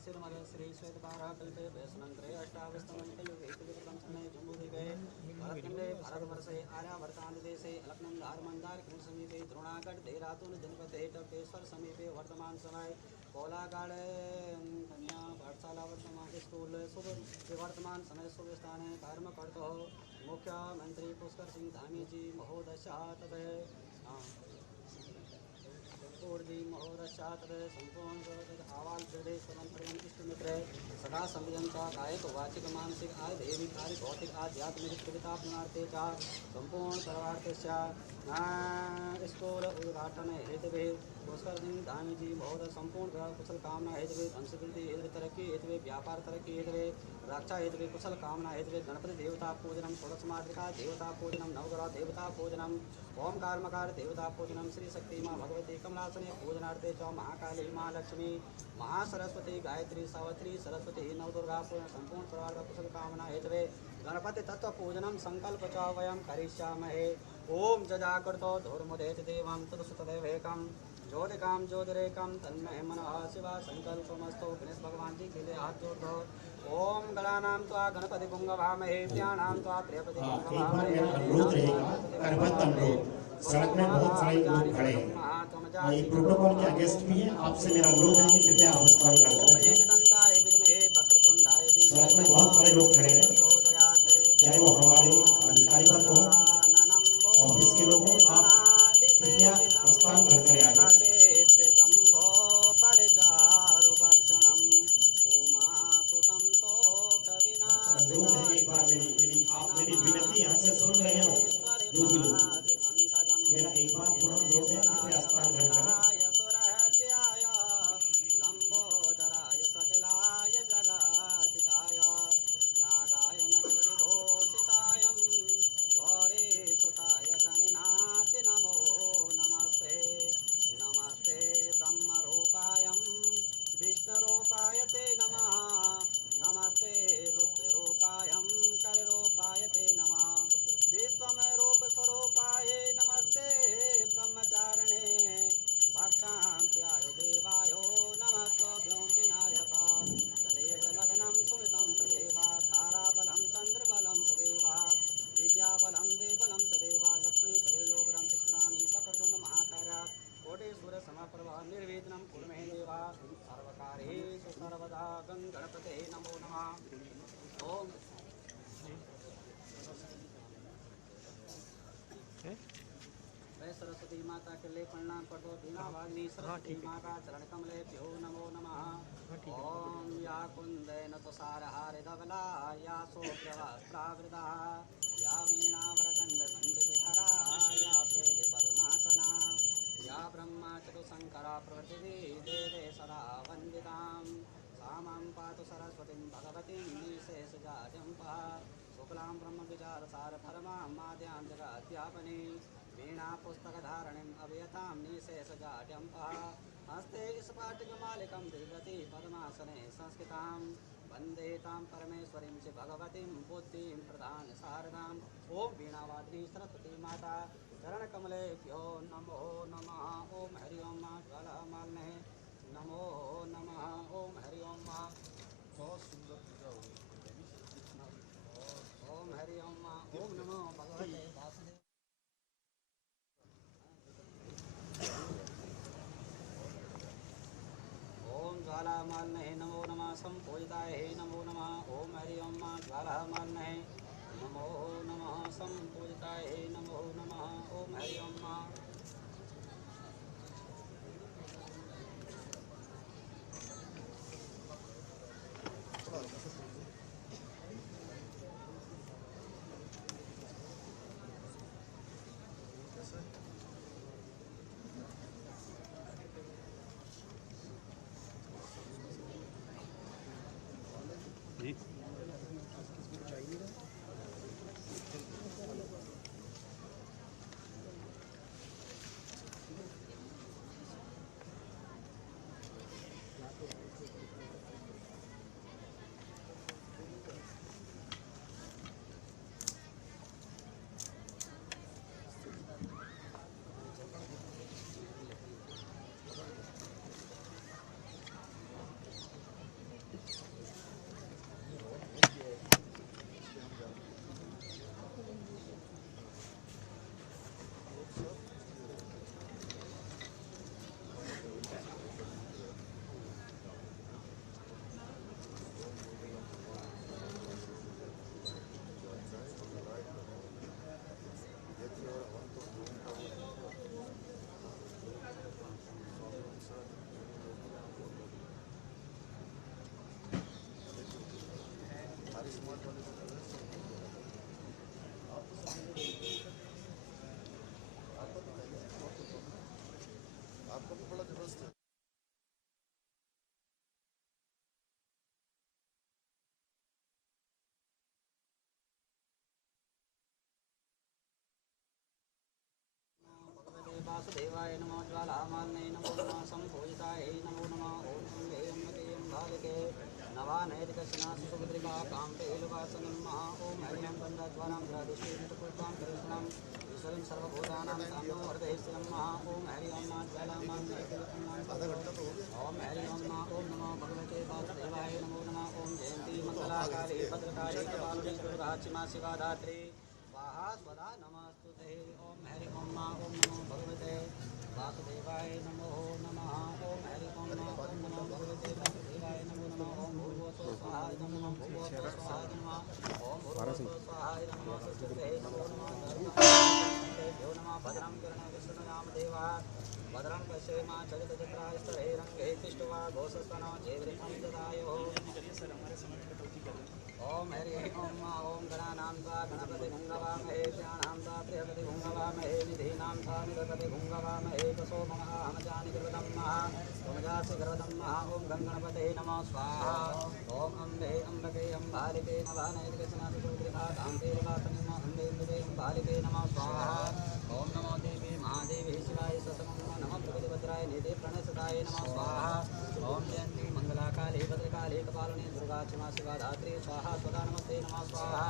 सिरमल श्री श्वेतपारा कल्पे वैष्णंतरे अष्टावस्तमंतयुगे कृतं सन्ने जम्बूद्वीपे भरतखंडे भारतवर्षे आर्यावर्तान्धदेशे अलक्नंद धारमंदार कृष्ण समीपे द्रोणागढ़ देहरादून जनपदे टपेश्वर समीपे वर्तमान समय कोलागढ़ कन्या पाठशाला वर्तमान स्कूल शुभ वर्तमान समय शुभ स्थान है कर्म करतो मुख्यमंत्री पुष्कर सिंह धामी जी महोदय जी महोदशात संपूर्ण आवाल हृदय इष्टमित्र सदा संयंता कायिक वाचिक मानसिक आय दैविक आदि भौतिक आध्यात्मिक कविता पुनार्थे च संपूर्ण सर्वार्थस्य स्कूल उद्घाटन हेतु पुष्कर सिंह धामी जी महोदय संपूर्ण कुशल कामना हेतु वंशवृद्धि हेतु तरक्की हेतु व्यापार तरक्की हेतु रक्षा हेतु कुशल कामना हेतु गणपति देवता पूजनम षोडश मातृका देवता पूजनम नवग्रह देवता पूजनम ओमकार मकार देवता पूजनम श्री शक्ति माँ भगवती कमलासने पूजनार्थे च महाकाली महालक्ष्मी महासरस्वती गायत्री सावित्री सरस्वती नवदुर्गा पूजन संपूर्ण सर्वार्थ कुशल कामना हेतवे गणपति तत्व पूजनम संकल्प च वयं करिष्यामहे ओम जजाकृतो धूर्मुदेत देवं तदसुतदेवेकं ज्योतिकाम ज्योतिरेकम तन्मय मनः शिवा संकल्पमस्तु गणेश भगवान जी के लिए हाथ जोड़ दो ओम गणानां त्वा गणपति पुंगवामहे प्याणां त्वा प्रियपति पुंगवामहे अनुरोध रहेगा करबद्ध अनुरोध सड़क में बहुत सारे लोग खड़े हैं ये प्रोटोकॉल के अगेंस्ट भी है आपसे मेरा अनुरोध है कि कृपया अवस्था ग्रहण करें सड़क में बहुत सारे लोग खड़े हैं चाहे वो हमारे अधिकारीगण हो ऑफिस के लोग हो आप कृपया प्रस्थान ग्रहण करें आगे नैतिकस्ना सुभद्रिका काम्पेलवासनं महा ॐ हरिं बन्धद्वारां द्रादिष्टिपुत्रां कृष्णं ईश्वरीं सर्वभूतानां साम्यो हृदयस्थितं महा ॐ हरि ओं मा ज्वालामां ॐ हरि ओं मा ॐ नमो भगवते वासुदेवाय नमो नमः ॐ जयन्ती मङ्गलाकाली भद्रकाली कपालिनी दुर्गा क्षमा शिवा धात्री स्वाहा स्वदा नमस्तुते ॐ हरि ओं मा ॐ नमो भगवते वासुदेवाय नमो नमः ॐ हरि ओं मा ॐ नमो भगवते वासुदेवाय नमो नमः ॐ भूर्भुवस्सुः स्वाहा नमः भूर्भुवस्सुः स्वाहा नमः ॐ भूर्भुवस्सुः स्वाहा नमः सुष्ठुते नमो नमः भ्यो नमः भद्रं कर्णे विष्णुयाम देवा भद्रं पश्येमा जगदजत्राय स्तरे रङ्गे तिष्ठ्वा घोषस्तनो जेवृतं ददायो ॐ हरि ओं मा ॐ गणानां त्वा गणपति भुङ्गवामहे प्राणां त्वा प्रियपति भुङ्गवामहे निधीनां त्वा निरपति भुङ्गवामहे वसो मम अहमजानि गर्वदं महा त्वमजासि गर्वदं महा ॐ गङ्गणपते नमः स्वाहा ॐ अम्बे अम्बके अम्बालिके नमः नैतिकस्नातिसूत्रिका कान्तेर्वासने नमः अम्बे अम्बालिके नमः स्वाहा ॐ नमो देवी महादेवी शिवाय सतमं नमः प्रगतिभद्राय निधे प्रणसदाय नमः स्वाहा ॐ जयन्ती मङ्गलाकाली भद्रकाली कपालिनी दुर्गा क्षमा शिवा धात्री स्वाहा स्वदा नमस्ते नमः स्वाहा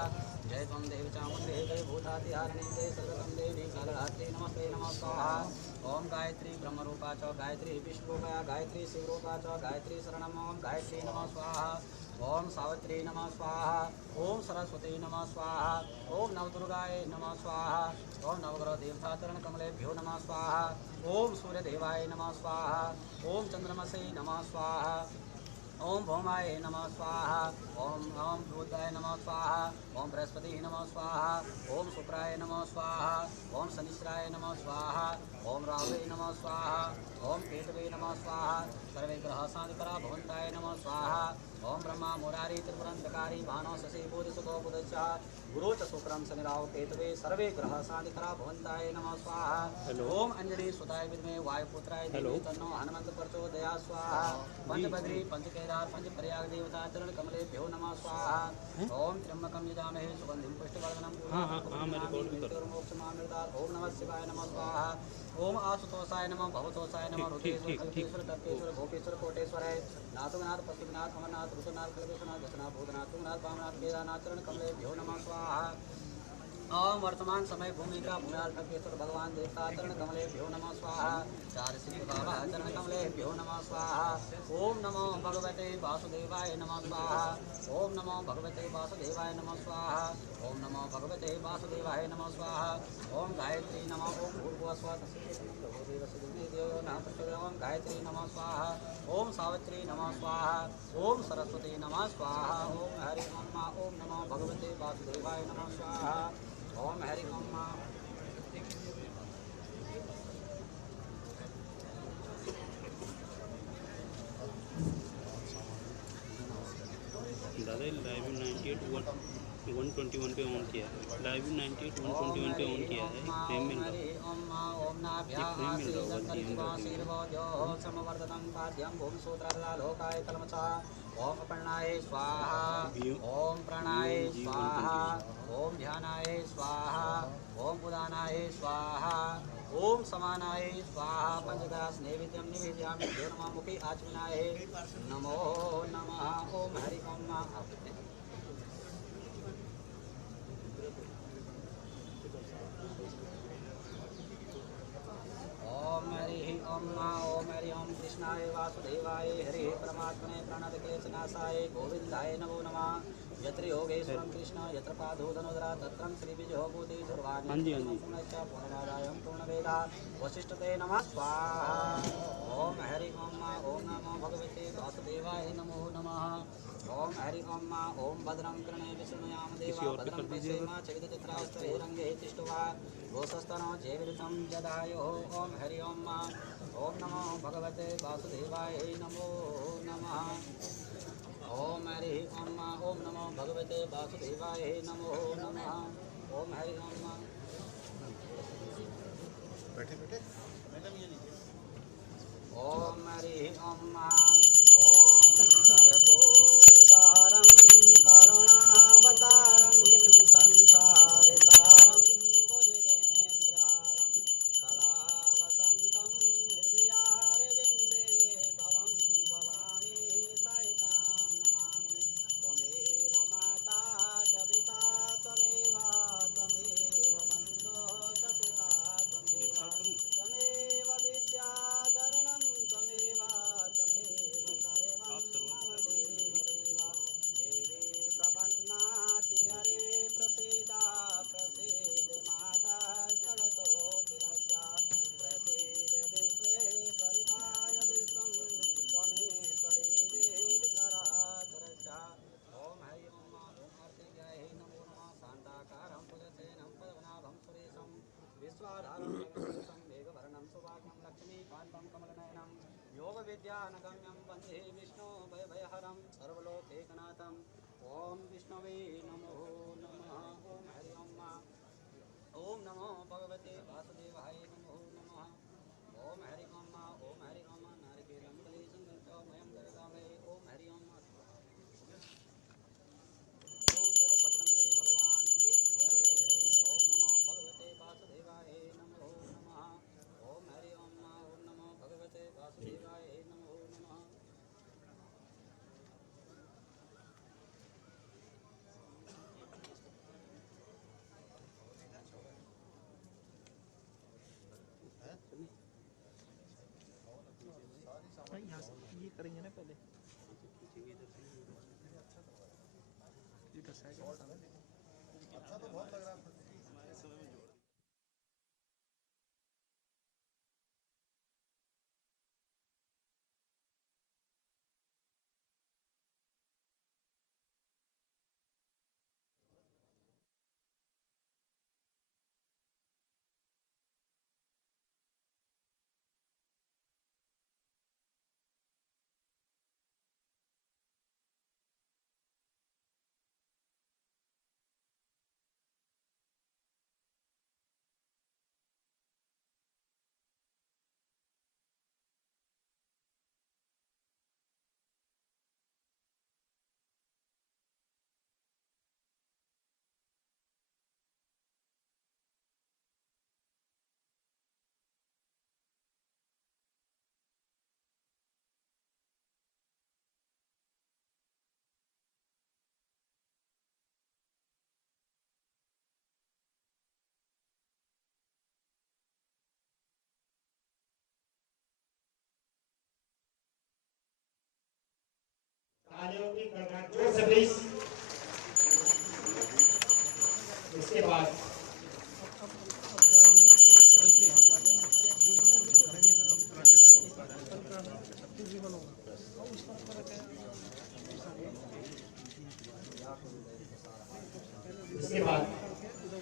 जय त्वं देवी चामुण्डे जय भूतातिहारिणी जय सर्वं देवी कालरात्रि नमस्ते नमः स्वाहा ॐ गायत्री ब्रह्मरूपा च गायत्री विष्णुरूपा गायत्री शिवरूपा च गायत्री शरणं ॐ गायत्री नमः स्वाहा ॐ सावित्री नमः स्वाहा ॐ सरस्वती नमः स्वाहा ॐ नवदुर्गाय नमः स्वाहा ॐ नवग्रहदेवताचरणकमलेभ्यो नमः स्वाहा ॐ सूर्यदेवाय नमः स्वाहा ॐ चन्द्रमसे नमः स्वाहा ॐ भौमाय नमः स्वाहा ॐ रुद्राय नमः स्वाहा ॐ बृहस्पति नमः स्वाहा ॐ शुक्राय नमः स्वाहा ॐ शनिश्चराय नमः स्वाहा ॐ राहुवे नमः स्वाहा ॐ केतवे नमः स्वाहा सर्वे ग्रह शान्तिकरा भवन्ताय नमः स्वाहा ॐ ब्रह्मा मुरारी त्रिपुरन्धकारी भानो शशि बोधिसुतो बुधश्च गुरु च शुक्रं शनिराव केतवे सर्वे ग्रह शान्तिकरा भवन्ताय नमः स्वाहा ॐ अंजनी सुताय विद्महे वायुपुत्राय धीमहि तन्नो हनुमन्त प्रचोदयात् स्वाहा पंचबद्री पंचकेदार पंचप्रयाग देवता चरण कमलेभ्यो नमः स्वाहा ॐ त्र्यंबकं यजामहे सुगन्धिं पुष्टिवर्धनं मोक्षमामृतात् ॐ नमः शिवाय नमः स्वाहा ॐ आशुतोषाय नमः भवतोषाय नमः रुद्रेश्वर कल्पेश्वर तर्केश्वर गोपेश्वर कोटेश्वराय नाथनाथ पशुनाथ अमरनाथ ऋतुनाथ कल्पेश्वरनाथ दशनाथ भूतनाथ तुंगनाथ वामनाथ केदारनाथ चरण कमलेभ्यो नमः स्वाहा ओम वर्तमान समय भूमिका भूयाल तर्केश्वर भगवान देवता चरण कमलेभ्यो नमः स्वाहा चार सिद्ध बाबा चरण कमलेभ्यो नमः स्वाहा ओम नमो भगवते वासुदेवाय नमः स्वाहा ओम नमो भगवते वासुदेवाय नमः स्वाहा ओम नमो भगवते वासुदेवाय नमः स्वाहा ओम गायत्री नमः ओम भूर्भुवस्वः ओम गायत्री नमः स्वाहा ओम सावित्री नमः स्वाहा ओम सरस्वती नमः स्वाहा ओम हरि ओम नमो भगवते वासुदेवाय नमः स्वाहा ओम हरि ओम दादा लाइव 98 121 पे ऑन किया है लाइव 98 121 पे ऑन किया है फ्रेम मिल रहा है ओम नाभ्याः शीर्षोजो समवर्धनं पाद्यं भूमिसूत्रदा लोकाय कलमचा ओम अपर्णाय स्वाहा ओम प्राणाय स्वाहा ओम ध्यानाय स्वाहा ओम उदानाय स्वाहा ओम समानाय स्वाहा पंचदास नैवेद्यं निवेदयामि देव नमः मुखे आचमनाय नमो नमः ओम हरि ओम ओम हरि ओम कृष्णाय वासुदेवाय हरे परमात्मने प्रणतक्लेशनाशाय गोविंदाय नमो नमः यत्र योगेश्वरं कृष्ण यत्र पादोदनोदरा तत्रं श्रीविजयो भूति दुर्वाणी पूर्णस्य पूर्णमादायं पूर्णवेदा वसिष्ठते नमः स्वाहा ओम हरि ओम नमो भगवते वासुदेवाय नमो नमः ओम हरि ओम भद्रं कर्णे विष्णुयाम देवा भद्रं पश्येमा चकितचित्रास्तरे रङ्गे तिष्ठ्वा गोसस्तनो जेवितं जदायो ओम हरि ओम नमो भगवते वासुदेवाय नमो नमः ओम हरि ओम नमो भगवते वासुदेवाय नमो नमः ओम हरि ओम ओम हरि ओम कर्पूरधारं करुणावतारं संसारसारं भुजगेन्द्रहारं सदा वसन्तं हृदयारविन्दे भवं भवामि सहितं नमामि ज्ञानगम्यं वन्दे विष्णु भयभयहरं सर्वलोकैकनाथं ॐ विष्णवे नमो नमः ॐ हरि ओं नमो भगवते वासुदेवाय नमो नमः ॐ हरि ओं नारिकेलं कलेशं कल्पमयं ददामहे ॐ हरि ओं बोलो बजरंगबली भगवान की जय। ओम नमो भगवते वासुदेवाय नमो नमः ओम हरि ओम नमो भगवते वासुदेवाय नमो नमः। यहाँ से ये करेंगे ना पहले खींचेंगे इधर से इधर साइड में अच्छा तो बहुत लग रहा है। हमारे समय में जोड़ तालियों की गड़गड़ाहट जोर से प्लीज। इसके बाद इसके बाद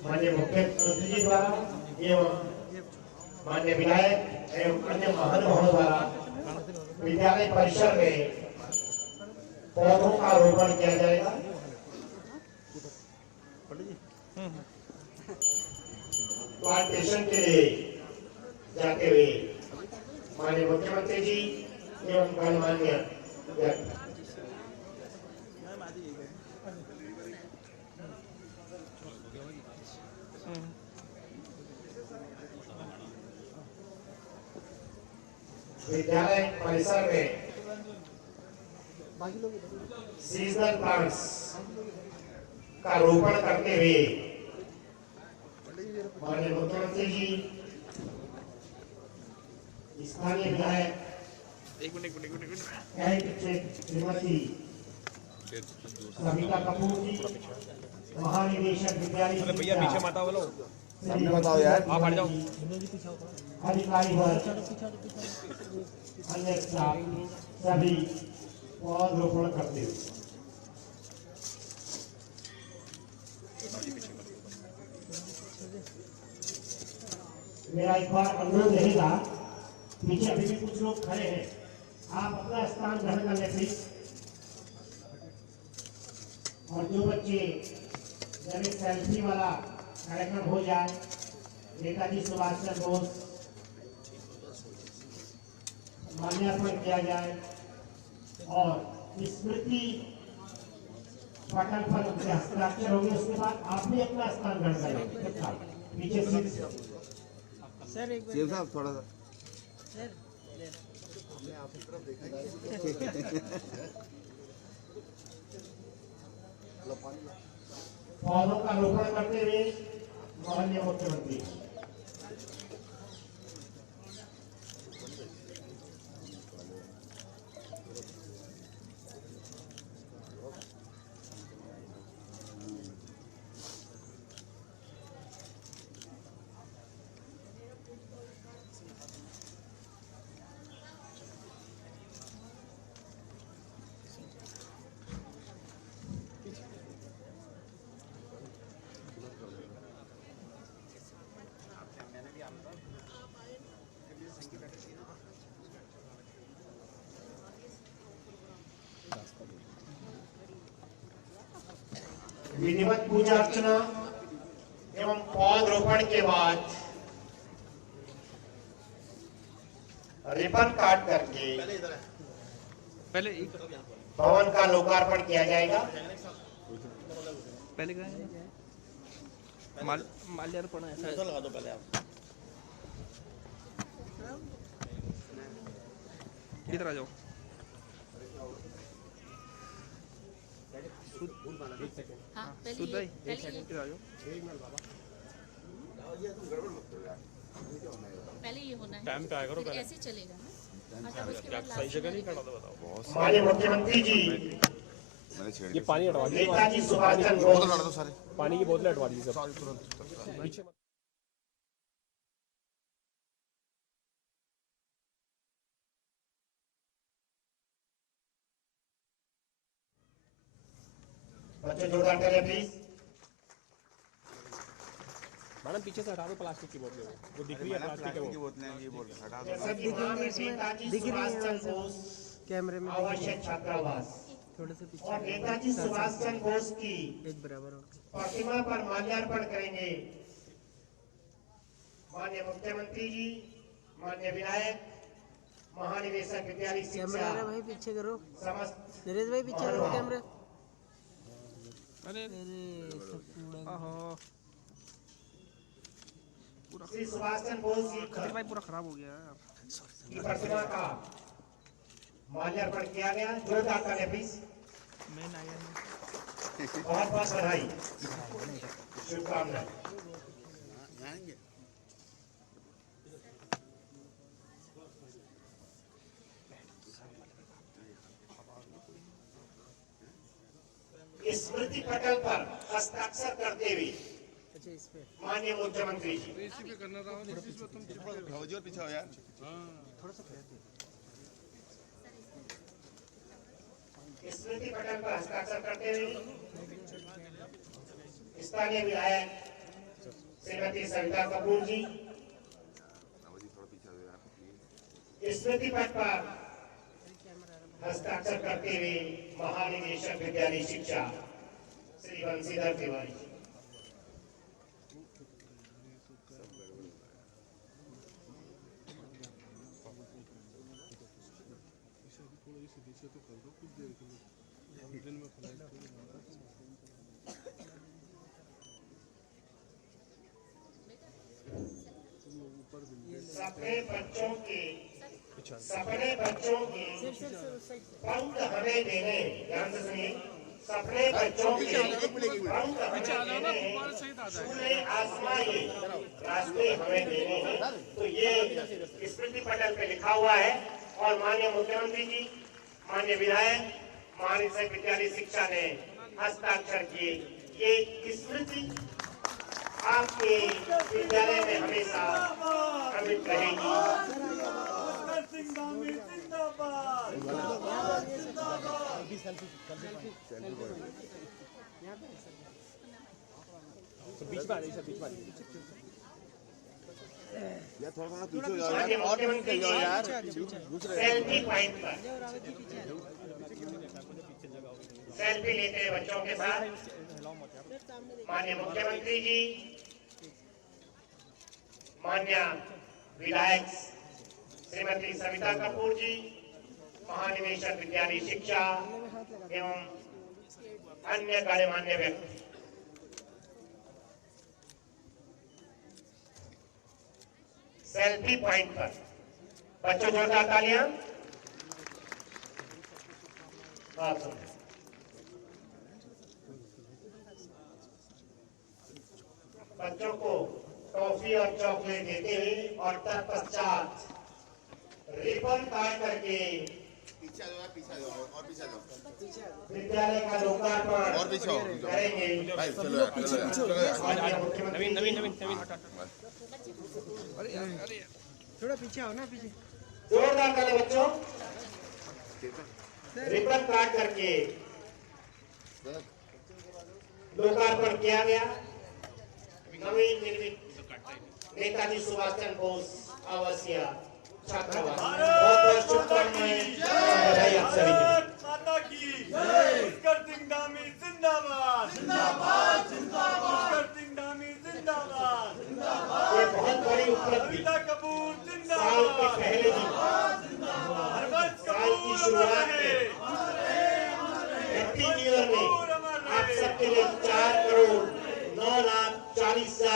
माननीय मुख्यमंत्री जी द्वारा एवं माननीय विधायक एवं अन्य महानुभावों द्वारा विद्यालय परिसर में पौधों का रोपण किया जाएगा। प्लांटेशन के लिए जाते हुए माननीय मुख्यमंत्री जी एवं गणमान्य व्यक्ति विद्यालय परिसर में सीजनल प्लांट्स का रोपण करते हुए माननीय मुख्यमंत्री जी, स्थानीय विधायक श्रीमती सविता कपूर जी, महानिदेशक विद्यालय भैया पीछे मत आओ बोलो सामने बताओ यार, आप हट जाओ अधिकारी वर्ग, अन्य स्टाफ सभी पौधरोपण करते हुए मेरा एक बार अनुरोध रहेगा, पीछे अभी भी कुछ लोग खड़े हैं, आप अपना स्थान ग्रहण कर लें प्लीज। और जो बच्चे जब एक सेल्फी वाला कार्यक्रम हो जाए, नेताजी सुभाष चंद्र बोस माल्यार्पण किया जाए और स्मृति पटल पर उनके हस्ताक्षर होंगे, उसके बाद आप भी अपना स्थान ग्रहण करें। पीछे सीट सर एक सेव साहब थोड़ा सा सर हमने आपकी तरफ देखा ही पौधों का रोपण करते हुए माननीय मुख्यमंत्री विधिवत पूजा अर्चना एवं पौधरोपण के बाद रिबन काट करके पहले भवन का लोकार्पण किया जाएगा। पहले क्या माल्यार्पण ऐसा लगा दो पहले आप इधर आ जाओ। हाँ, सुध भाई एक सेकंड इधर आ जाओ। पहले ये होना है, टाइम पे आया करो फिर पहले। ऐसे चलेगा ना। और तब उसके बाद सही लास्ट जगह में नहीं खड़ा था बताओ। माननीय मुख्यमंत्री जी, ये पानी हटवा दीजिए, नेताजी सुभाष चंद्र बोस, पानी की बोतलें हटवा दीजिए सब। पीछे बच्चों जोरदार करें प्लीज। मैडम पीछे से हटा दो प्लास्टिक की बोतलें, वो दिख रही है प्लास्टिक है वो। जैसा कि नेताजी सुभाष चंद्र बोस कैमरे में आवासीय छात्रावास थोड़े से पीछे और नेताजी सुभाष चंद्र बोस की एक बराबर हो। प्रतिमा पर माल्यार्पण करेंगे। माननीय मुख्यमंत्री जी, माननीय विधायक, महानिदेशक विद्यालय कैमरा शिक्षा आ रहा है भाई, पीछे करो। समस्त नरेश भाई पीछे करो कैमरा। अरे सब पूरा श्री सुभाष चंद्र बोस जी भाई पूरा खराब हो गया यार। की प्रतिमा का माल्यार्पण किया गया। जोरदार तालियां प्लीज। मैं आया नहीं। बहुत बहुत बधाई, शुभकामनाएं। स्मृति पटल पर हस्ताक्षर करते हुए अच्छा इस पे माननीय मुख्यमंत्री जी पीछे हो यार। स्मृति पटल पर हस्ताक्षर करते हुए स्थानीय विधायक श्रीमती सविता कपूर जी स्मृति पट पर हस्ताक्षर करते हुए महानिदेशक विद्यालय शिक्षा श्री बंशीधर तिवारी जी। सपने बच्चों के पंख हमें देने, ध्यान से सुनिए, सपने बच्चों के पंख हमें देने, खुले आसमां ये रास्ते हमें देने। तो ये स्मृति पटल पे लिखा हुआ है और माननीय मुख्यमंत्री जी, माननीय विधायक, महानिदेशक विद्यालय शिक्षा ने हस्ताक्षर किए। ये स्मृति आपके विद्यालय में हमेशा अमिट रहेगी। बीच में आ जाइए, बीच में आ जाइए। यार थोड़ा सा पीछे हो जाओ यार, और पीछे जाओ यार। सेल्फी पॉइंट पर सेल्फी लेते हैं बच्चों के साथ माननीय मुख्यमंत्री जी, माननीय विधायक श्रीमती सविता कपूर जी, महानिदेशक विद्यालय शिक्षा एवं अन्य गणमान्य व्यक्ति। सेल्फी पॉइंट पर बच्चों जोरदार तालियां। बात सुनो। बच्चों को टॉफी और चॉकलेट देते हुए और तत्पश्चात रिबन काट करके पीछे आ जाओ यार, पीछे आ जाओ और पीछे आ जाओ। विद्यालय का लोकार्पण और पीछे आओ करेंगे। भाई, चलो यार, चलो यार। माननीय मुख्यमंत्री जी, थोड़ा पीछे आओ ना, पीछे। जोरदार ताली बच्चों। रिबन काट करके लोकार्पण किया गया नवीन निर्मित नेताजी सुभाष चंद्र बोस आवासीय छात्रावास। बहुत बहुत शुभकामनाएं, बधाई आप सभी को। माता की जय। जिंदाबाद जिंदाबाद।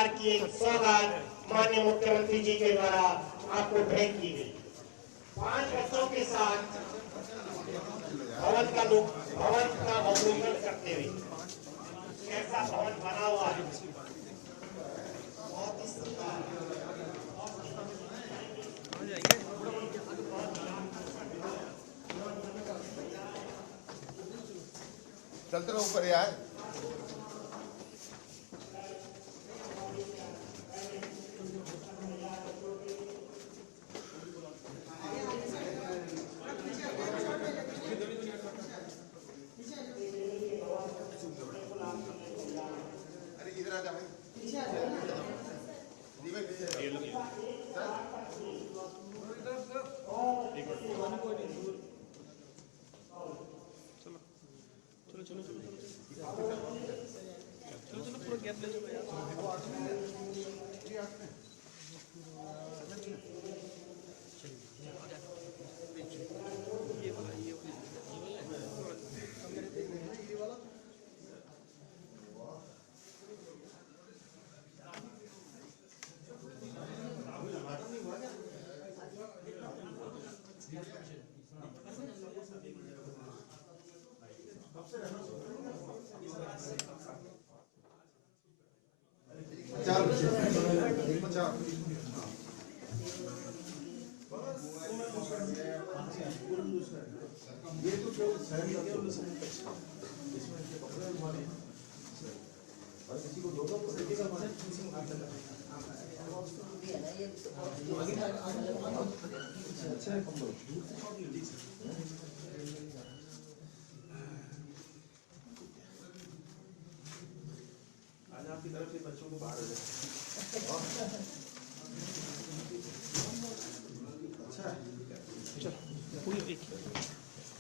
हजार की एक सौगात माननीय मुख्यमंत्री जी के द्वारा आपको भेंट की गई। 5 बच्चों के साथ भवन का अवलोकन करते हुए कैसा भवन बना हुआ है, बहुत ही सुंदर। चलते रहो ऊपर यार। अरे इधर आ जा भाई।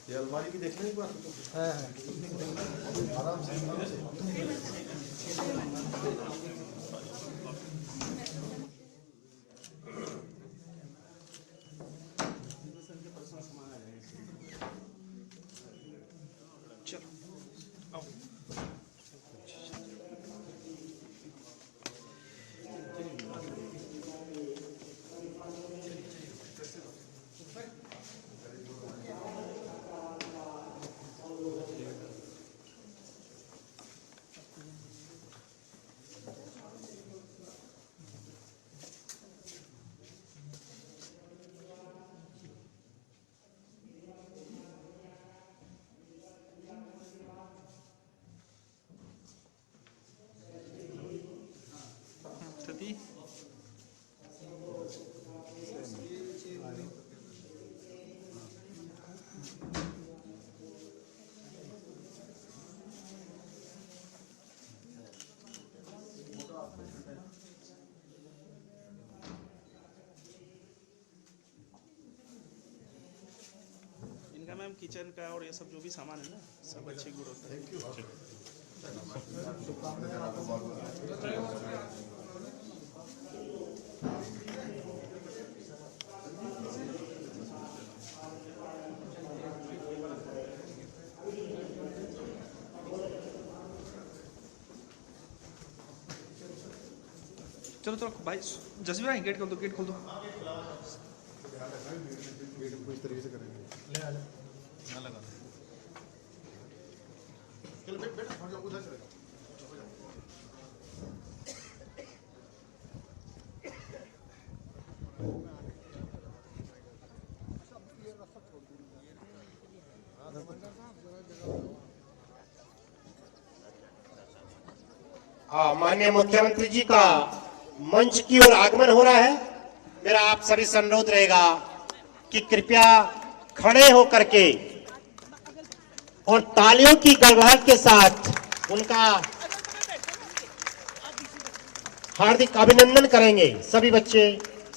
ये अलमारी की देखने की बात है। आराम से इनका मैम किचन का और ये सब जो भी सामान है ना, सब अच्छे गुड होता है। Thank you. चलो चलो भाई, जसवीर भाई गेट खोल दो, गेट खोल दो। इस तरीके से करेंगे। चलो बैठ उधर चले। माननीय मुख्यमंत्री जी का मंच की ओर आगमन हो रहा है। मेरा आप सभी से अनुरोध रहेगा कि कृपया खड़े होकर के और तालियों की गड़गड़ाहट के साथ उनका हार्दिक अभिनंदन करेंगे। सभी बच्चे,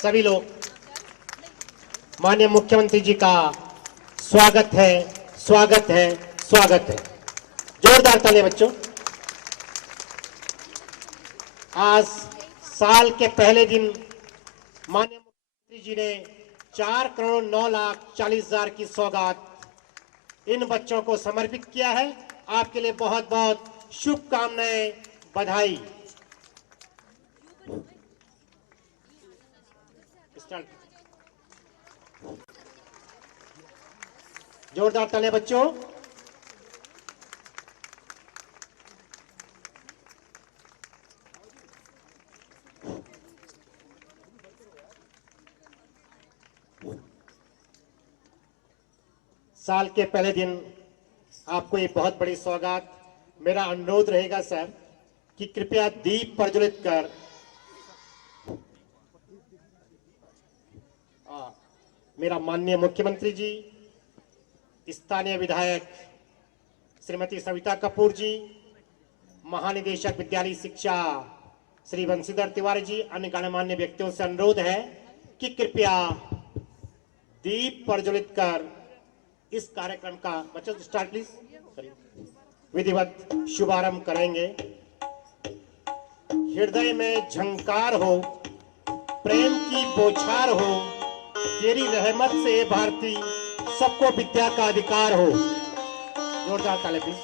सभी लोग माननीय मुख्यमंत्री जी का स्वागत है, स्वागत है, स्वागत है। जोरदार तालियां बच्चों। आज साल के पहले दिन माननीय मुख्यमंत्री जी ने 4,09,40,000 की सौगात इन बच्चों को समर्पित किया है। आपके लिए बहुत बहुत शुभकामनाएं, बधाई। जोरदार तालियां बच्चों। साल के पहले दिन आपको ये बहुत बड़ी सौगात। मेरा अनुरोध रहेगा सर कि कृपया दीप प्रज्वलित कर मेरा माननीय मुख्यमंत्री जी, स्थानीय विधायक श्रीमती सविता कपूर जी, महानिदेशक विद्यालय शिक्षा श्री बंशीधर तिवारी जी, अन्य गणमान्य व्यक्तियों से अनुरोध है कि कृपया दीप प्रज्वलित कर इस कार्यक्रम का बच्चों स्टार्ट प्लीज विधिवत शुभारंभ करेंगे। हृदय में झंकार हो, प्रेम की बौछार हो, तेरी रहमत से भारती सबको विद्या का अधिकार हो। जोरदार ताली प्लीज।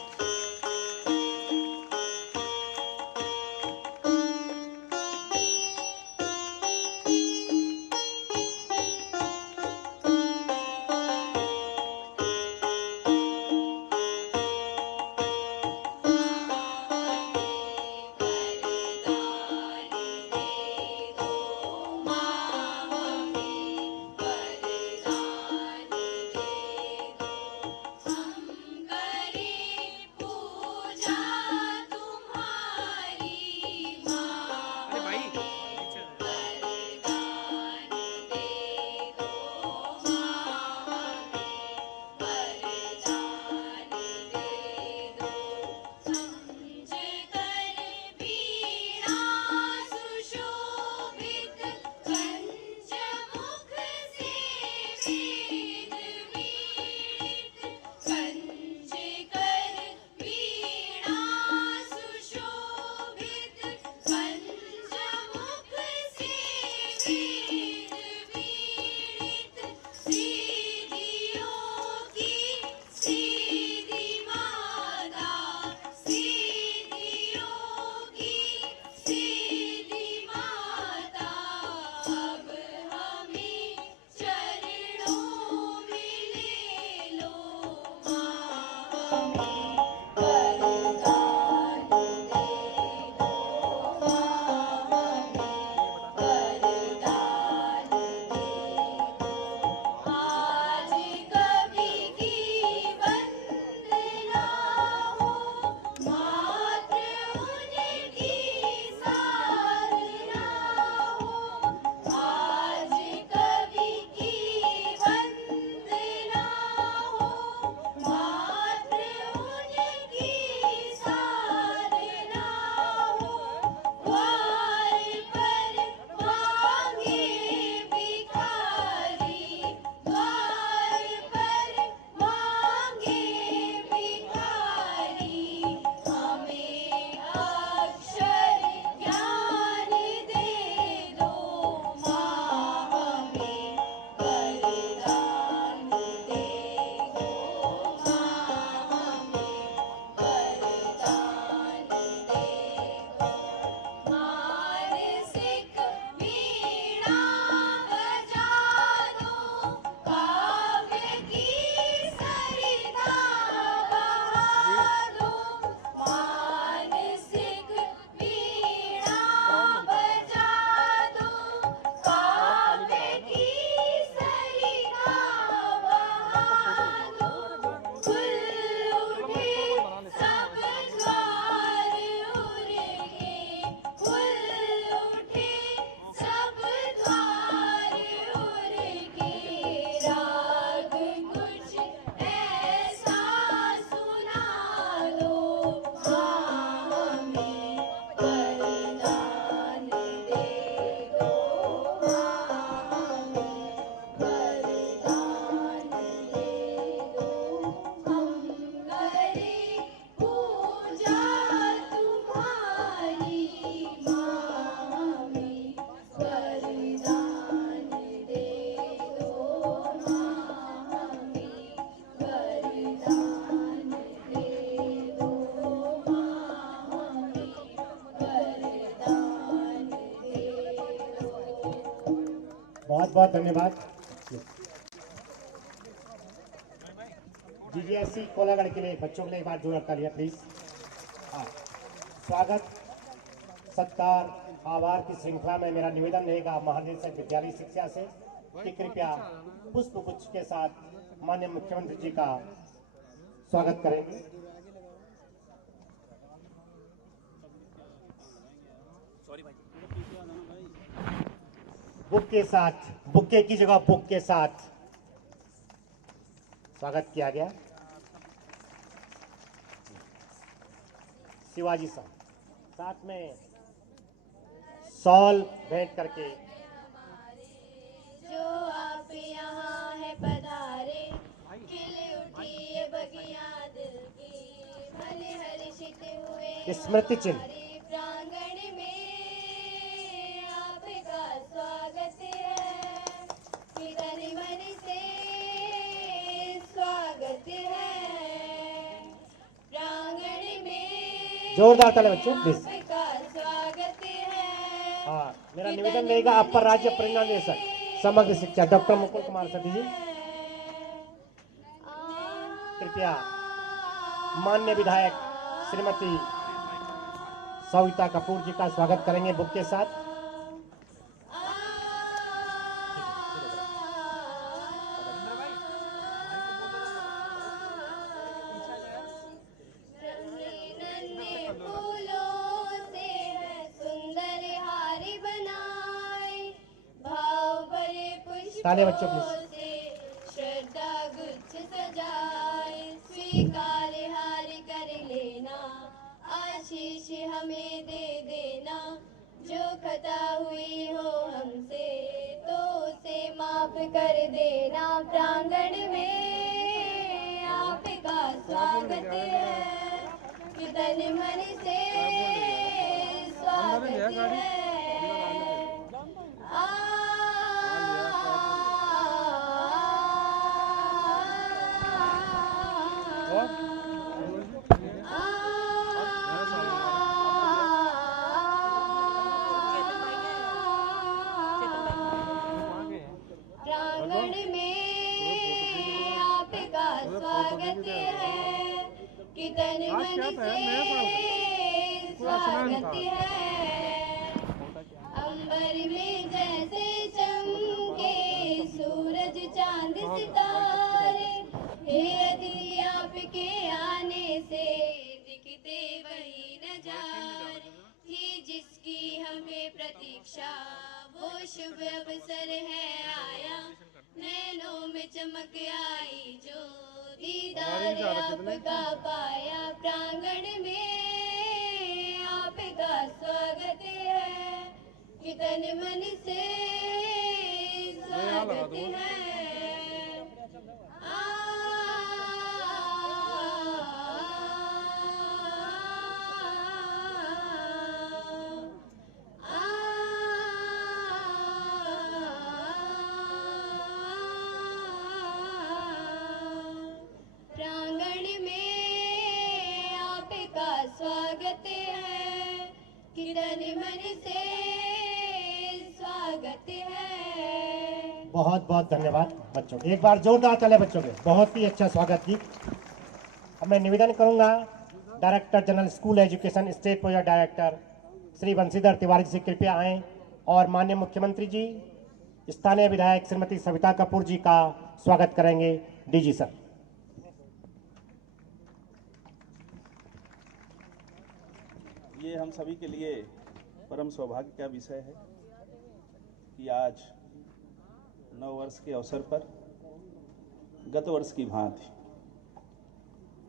बहुत बहुत धन्यवाद। सीजीएसई कोलागढ़ के लिए बच्चों के लिए एक बार जोर कर लिया प्लीज। हाँ, स्वागत सत्कार आभार की श्रृंखला में मेरा निवेदन रहेगा महानिदेशक विद्यालय शिक्षा से कि कृपया पुष्प गुच्छ के साथ माननीय मुख्यमंत्री जी का स्वागत करेंगे। बुक के साथ, बुक्के की जगह बुक के साथ स्वागत किया गया। शिवाजी साथ में शॉल भेंट करके जो आप यहाँ है पधारे, खिल उठी ये बगिया दिल की, भले हर्षित हुए स्मृति चिन्ह प्रांगण में आपका स्वागत है, कि तन मन से स्वागत है, प्रांगण में जोरदार ताली बच्चों प्लीज। आपका स्वागत है। हाँ, मेरा निवेदन रहेगा अपर राज्य परिनिदेशक समग्र शिक्षा डॉक्टर मुकुल कुमार सती जी कृपया माननीय विधायक श्रीमती सविता कपूर जी का स्वागत करेंगे बुक के साथ। तालियां बच्चों प्लीज। श्रद्धा गुच्छ सजाए, स्वीकार हार कर लेना, आशीष हमें दे देना, जो खता हुई हो हमसे तो उसे माफ कर देना, प्रांगण में आपका स्वागत है, कि तन मन से स्वागत है। प्रांगण में आपका स्वागत है, कि तन मन से स्वागत है। अंबर में जैसे चमके सूरज चांद सितारे, हे अतिथि आपके आने से दिखते वही नजारे, थी जिसकी हमें प्रतीक्षा वो शुभ अवसर है आया, नैनों में चमक आई जो दीदार आपका पाया, प्रांगण में आपका स्वागत है, कि तन मन से स्वागत है। प्रांगण में आपका स्वागत है, कि तन मन से स्वागत है। बहुत बहुत धन्यवाद बच्चों, एक बार जोरदार तालियां बच्चों के, बहुत ही अच्छा स्वागत की। अब मैं निवेदन करूंगा director general school education state project director Shri Banshidhar Tiwari ji से कृपया आएं और माननीय मुख्यमंत्री जी स्थानीय विधायक श्रीमती सविता कपूर जी का स्वागत करेंगे। DG sir. ये हम सभी के लिए परम सौभाग्य का विषय है कि आज नव वर्ष के अवसर पर गत वर्ष की भांति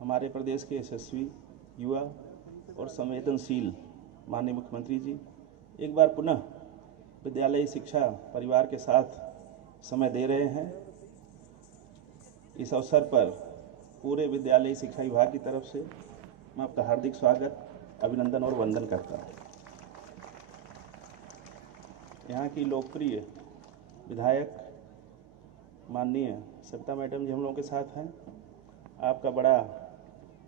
हमारे प्रदेश के यशस्वी युवा और संवेदनशील माननीय मुख्यमंत्री जी एक बार पुनः विद्यालय शिक्षा परिवार के साथ समय दे रहे हैं। इस अवसर पर पूरे विद्यालय शिक्षा विभाग की तरफ से मैं आपका हार्दिक स्वागत, अभिनंदन और वंदन करता हूँ। यहाँ की लोकप्रिय विधायक माननीय सविता मैडम जी हम लोगों के साथ हैं। आपका बड़ा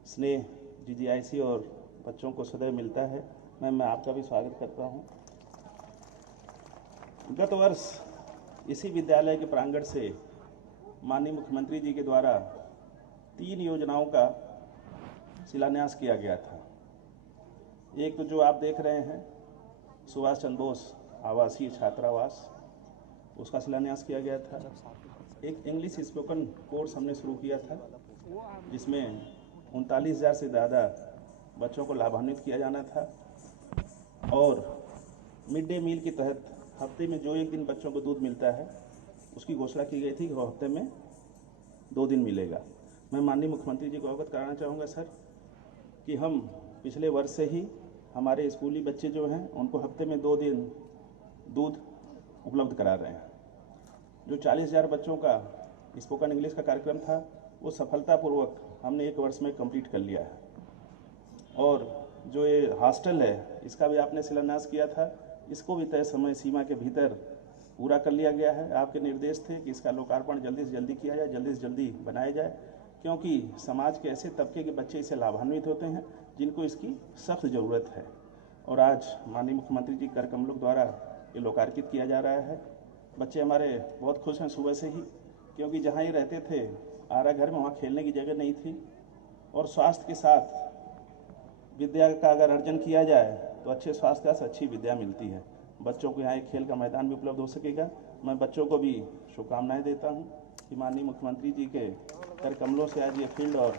स्नेह जीजीआईसी और बच्चों को सदैव मिलता है। मैं आपका भी स्वागत करता हूँ। गत वर्ष इसी विद्यालय के प्रांगण से माननीय मुख्यमंत्री जी के द्वारा 3 योजनाओं का शिलान्यास किया गया था। एक तो जो आप देख रहे हैं सुभाष चंद्र बोस आवासीय छात्रावास, उसका शिलान्यास किया गया था। एक इंग्लिश स्पोकन कोर्स हमने शुरू किया था जिसमें 39,000 से ज़्यादा बच्चों को लाभान्वित किया जाना था। और मिड डे मील के तहत हफ्ते में जो एक दिन बच्चों को दूध मिलता है उसकी घोषणा की गई थी कि वो हफ्ते में 2 दिन मिलेगा। मैं माननीय मुख्यमंत्री जी को अवगत कराना चाहूँगा सर कि हम पिछले वर्ष से ही हमारे स्कूली बच्चे जो हैं उनको हफ्ते में 2 दिन दूध उपलब्ध करा रहे हैं। जो 40,000 बच्चों का स्पोकन इंग्लिश का कार्यक्रम था वो सफलतापूर्वक हमने 1 वर्ष में कंप्लीट कर लिया है। और जो ये हॉस्टल है इसका भी आपने शिलान्यास किया था, इसको भी तय समय सीमा के भीतर पूरा कर लिया गया है। आपके निर्देश थे कि इसका लोकार्पण जल्दी से जल्दी किया जाए, जल्दी से जल्दी बनाया जाए, क्योंकि समाज के ऐसे तबके के बच्चे इससे लाभान्वित होते हैं जिनको इसकी सख्त ज़रूरत है। और आज माननीय मुख्यमंत्री जी कर कमलों द्वारा ये लोकार्पित किया जा रहा है। बच्चे हमारे बहुत खुश हैं सुबह से ही, क्योंकि जहाँ ये रहते थे आरा घर में वहाँ खेलने की जगह नहीं थी। और स्वास्थ्य के साथ विद्या का अगर अर्जन किया जाए तो अच्छे स्वास्थ्य से अच्छी विद्या मिलती है। बच्चों को यहाँ एक खेल का मैदान भी उपलब्ध हो सकेगा। मैं बच्चों को भी शुभकामनाएं देता हूँ कि माननीय मुख्यमंत्री जी के कर कमलों से आज ये फील्ड और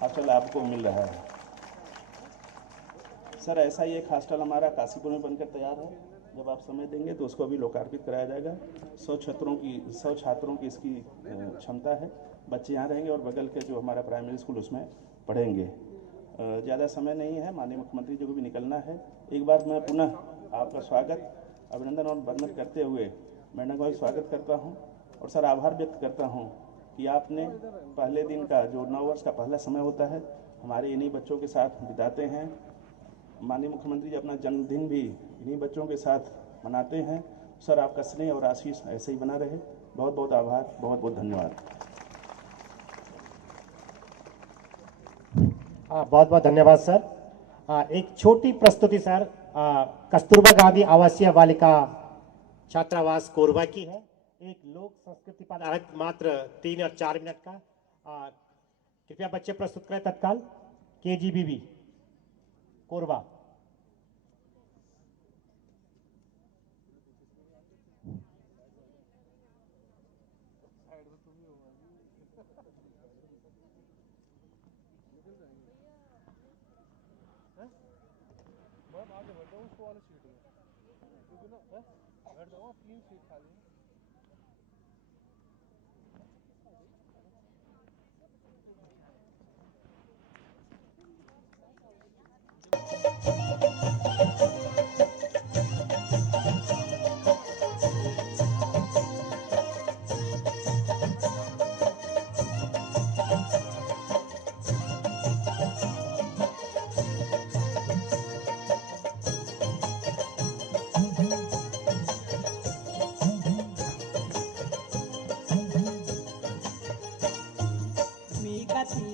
हॉस्टल आपको मिल रहा है। सर ऐसा ही एक हॉस्टल हमारा काशीपुर में बनकर तैयार है, जब आप समय देंगे तो उसको भी लोकार्पित कराया जाएगा। 100 छात्रों की इसकी क्षमता है। बच्चे यहाँ रहेंगे और बगल के जो हमारा प्राइमरी स्कूल उसमें पढ़ेंगे। ज़्यादा समय नहीं है, माननीय मुख्यमंत्री जी को भी निकलना है। एक बार मैं पुनः आपका स्वागत, अभिनंदन और वंदन करते हुए मैडम का भी स्वागत करता हूँ और सर आभार व्यक्त करता हूँ कि आपने पहले दिन का जो 9 वर्ष का पहला समय होता है हमारे इन्हीं बच्चों के साथ बिताते हैं। माननीय मुख्यमंत्री जी अपना जन्मदिन भी इन्हीं बच्चों के साथ मनाते हैं। सर आपका स्नेह और आशीष ऐसे ही बना रहे। बहुत बहुत आभार, बहुत बहुत धन्यवाद। बहुत बहुत धन्यवाद सर। एक छोटी प्रस्तुति सर कस्तूरबा गांधी आवासीय बालिका छात्रावास कोरबा की है। एक लोक संस्कृति पर आधारित मात्र 3 और 4 मिनट का। कृपया बच्चे प्रस्तुत करें तत्काल। KGBB कोरबा। आगे बढ़ जाओ उसको वाले सीट में, क्योंकि ना बैठ जाओ 3 सीट खाली है।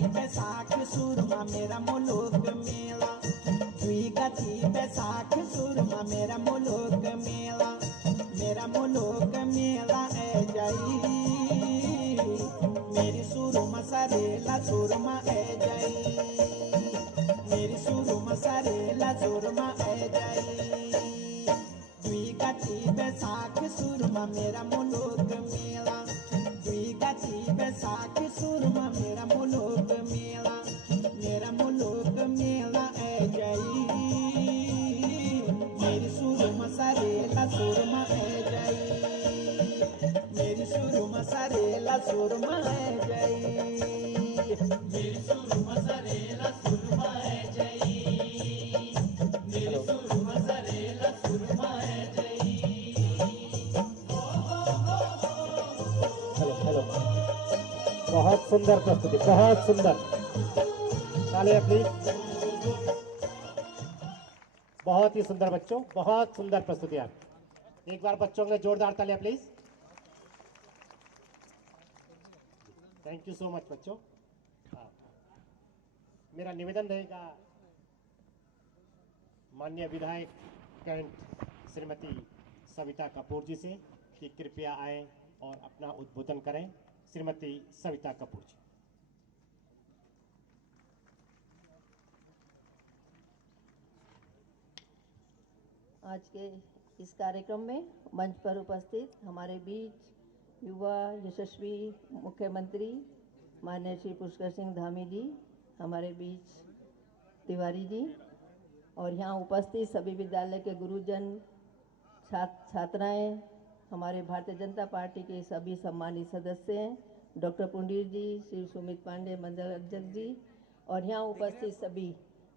बैसाख सुरमा मेरा मुलुक मेला, द्विगति बैसाख सुरमा मेरा मुलुक मेला, मेरा मुलुक मेला ए जाई, मेरी सुरमा सरेला सुरमा ए जाई, मेरी सुरमा सरेला सुरमा ए जाई, द्विगति बैसाख सुरमा मेरा मुलुक मेला, द्विगति बैसाख सुरमा मेरा मुलुक मेला, मेरा मुलुक मेला ए जाई, मेरी सुरमा सरेला सुरमा ए जाई, मेरी सुरमा सरेला सुरमा ए जाई, मेरी सुरमा सरेला सुरमा ए जाई, मेरी सुरमा सरेला सुरमा ए जाई। हेलो बहुत सुंदर प्रस्तुति, बहुत सुंदर। तालियां प्लीज। बहुत ही सुंदर बच्चों, बहुत सुंदर प्रस्तुति। आप एक बार बच्चों के लिए जोरदार तालियां please. Thank you so much बच्चों। मेरा निवेदन रहेगा माननीय विधायक कैंट श्रीमती सविता कपूर जी से कि कृपया आए और अपना उद्बोधन करें। श्रीमती सविता कपूर जी। आज के इस कार्यक्रम में मंच पर उपस्थित हमारे बीच युवा यशस्वी मुख्यमंत्री माननीय श्री पुष्कर सिंह धामी जी, हमारे बीच तिवारी जी, और यहाँ उपस्थित सभी विद्यालय के गुरुजन, छात्राएं, हमारे भारतीय जनता पार्टी के सभी सम्मानित सदस्य, डॉक्टर पुंडीर जी, श्री सुमित पांडे मंडल अध्यक्ष जी, और यहाँ उपस्थित सभी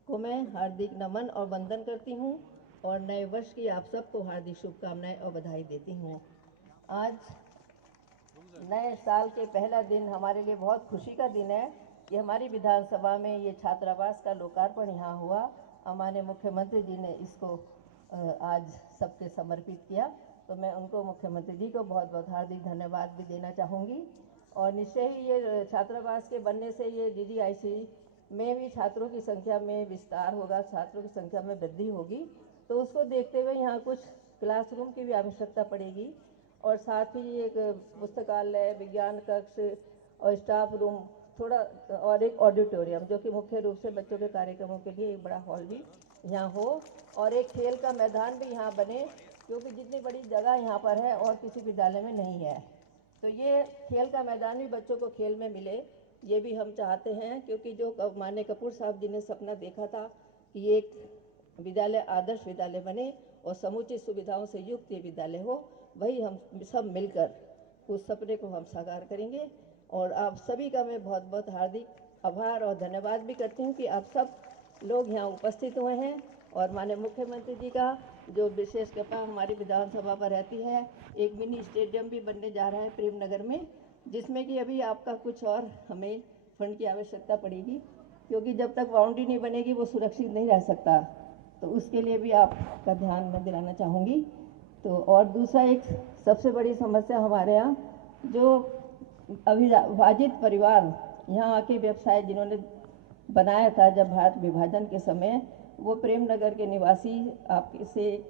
को मैं हार्दिक नमन और वंदन करती हूँ और नए वर्ष की आप सबको हार्दिक शुभकामनाएं और बधाई देती हूँ। आज नए साल के पहला दिन हमारे लिए बहुत खुशी का दिन है कि हमारी विधानसभा में ये छात्रावास का लोकार्पण यहाँ हुआ। हमारे मुख्यमंत्री जी ने इसको आज सबके समर्पित किया, तो मैं उनको, मुख्यमंत्री जी को बहुत बहुत हार्दिक धन्यवाद भी देना चाहूँगी। और निश्चय ही ये छात्रावास के बनने से ये DDIC में भी छात्रों की संख्या में विस्तार होगा, छात्रों की संख्या में वृद्धि होगी, तो उसको देखते हुए यहाँ कुछ क्लासरूम की भी आवश्यकता पड़ेगी और साथ ही एक पुस्तकालय, विज्ञान कक्ष और स्टाफ रूम थोड़ा, और एक ऑडिटोरियम जो कि मुख्य रूप से बच्चों के कार्यक्रमों के लिए एक बड़ा हॉल भी यहाँ हो, और एक खेल का मैदान भी यहाँ बने, क्योंकि जितनी बड़ी जगह यहाँ पर है और किसी विद्यालय में नहीं है, तो ये खेल का मैदान भी बच्चों को खेल में मिले, ये भी हम चाहते हैं। क्योंकि जो माननीय कपूर साहब जी ने सपना देखा था कि एक विद्यालय आदर्श विद्यालय बने और समुचित सुविधाओं से युक्त ये विद्यालय हो, वही हम सब मिलकर उस सपने को हम साकार करेंगे। और आप सभी का मैं बहुत बहुत हार्दिक आभार और धन्यवाद भी करती हूँ कि आप सब लोग यहाँ उपस्थित हुए हैं, और माननीय मुख्यमंत्री जी का जो विशेष कृपा हमारी विधानसभा पर रहती है। एक मिनी स्टेडियम भी बनने जा रहा है प्रेम नगर में, जिसमें कि अभी आपका कुछ और हमें फंड की आवश्यकता पड़ेगी, क्योंकि जब तक बाउंड्री नहीं बनेगी वो सुरक्षित नहीं रह सकता, तो उसके लिए भी आपका ध्यान मैं दिलाना चाहूँगी। तो और दूसरा, एक सबसे बड़ी समस्या हमारे यहाँ जो अविभाजित परिवार यहाँ आके व्यवसाय जिन्होंने बनाया था जब भारत विभाजन के समय, वो प्रेम नगर के निवासी आपसे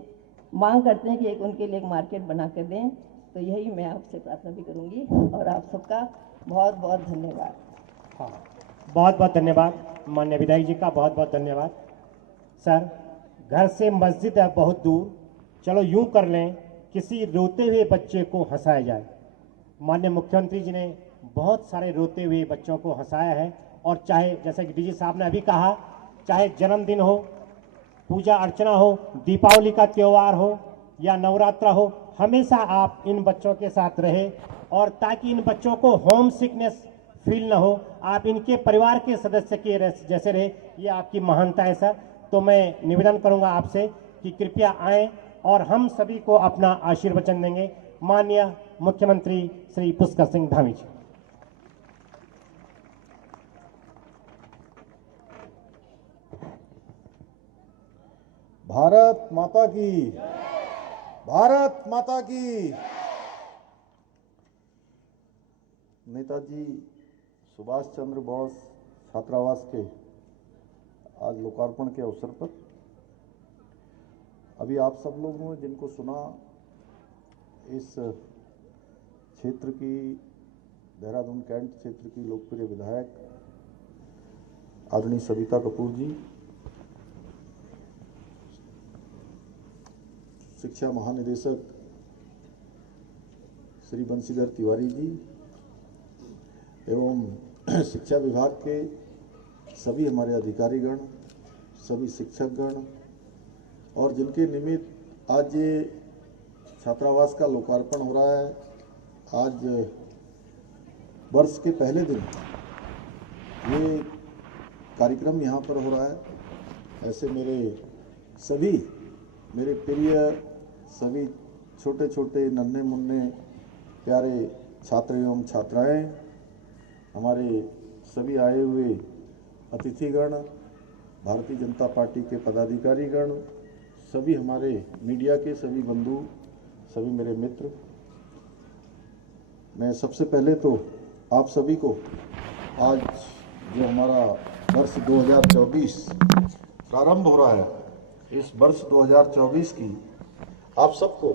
मांग करते हैं कि एक उनके लिए एक मार्केट बना कर दें, तो यही मैं आपसे प्रार्थना भी करूँगी। और आप सबका बहुत बहुत धन्यवाद। हाँ, बहुत बहुत धन्यवाद माननीय विधायक जी का, बहुत बहुत धन्यवाद। सर, घर से मस्जिद है बहुत दूर, चलो यूं कर लें किसी रोते हुए बच्चे को हंसाया जाए। माननीय मुख्यमंत्री जी ने बहुत सारे रोते हुए बच्चों को हंसाया है, और चाहे जैसे कि डीजी साहब ने अभी कहा, चाहे जन्मदिन हो, पूजा अर्चना हो, दीपावली का त्यौहार हो या नवरात्रा हो, हमेशा आप इन बच्चों के साथ रहे, और ताकि इन बच्चों को होम सिकनेस फील न हो, आप इनके परिवार के सदस्य के जैसे रहे, ये आपकी महानता है सर। तो मैं निवेदन करूंगा आपसे कि कृपया आएं और हम सभी को अपना आशीर्वचन देंगे। माननीय मुख्यमंत्री श्री पुष्कर सिंह धामी जी। भारत माता की, भारत माता की। नेताजी सुभाष चंद्र बोस छात्रावास के आज लोकार्पण के अवसर पर अभी आप सब लोगों ने जिनको सुना, इस क्षेत्र की, देहरादून कैंट क्षेत्र की लोकप्रिय विधायक आदरणीय सविता कपूर जी, शिक्षा महानिदेशक श्री बंशीधर तिवारी जी एवं शिक्षा विभाग के सभी हमारे अधिकारीगण, सभी शिक्षकगण, और जिनके निमित्त आज ये छात्रावास का लोकार्पण हो रहा है। आज वर्ष के पहले दिन ये कार्यक्रम यहाँ पर हो रहा है। ऐसे मेरे प्रिय सभी छोटे छोटे नन्हे मुन्ने प्यारे छात्र एवं छात्राएं, हमारे सभी आए हुए अतिथिगण, भारतीय जनता पार्टी के पदाधिकारीगण, सभी हमारे मीडिया के सभी बंधु, सभी मेरे मित्र, मैं सबसे पहले तो आप सभी को आज जो हमारा वर्ष 2024 प्रारंभ हो रहा है, इस वर्ष 2024 की आप सबको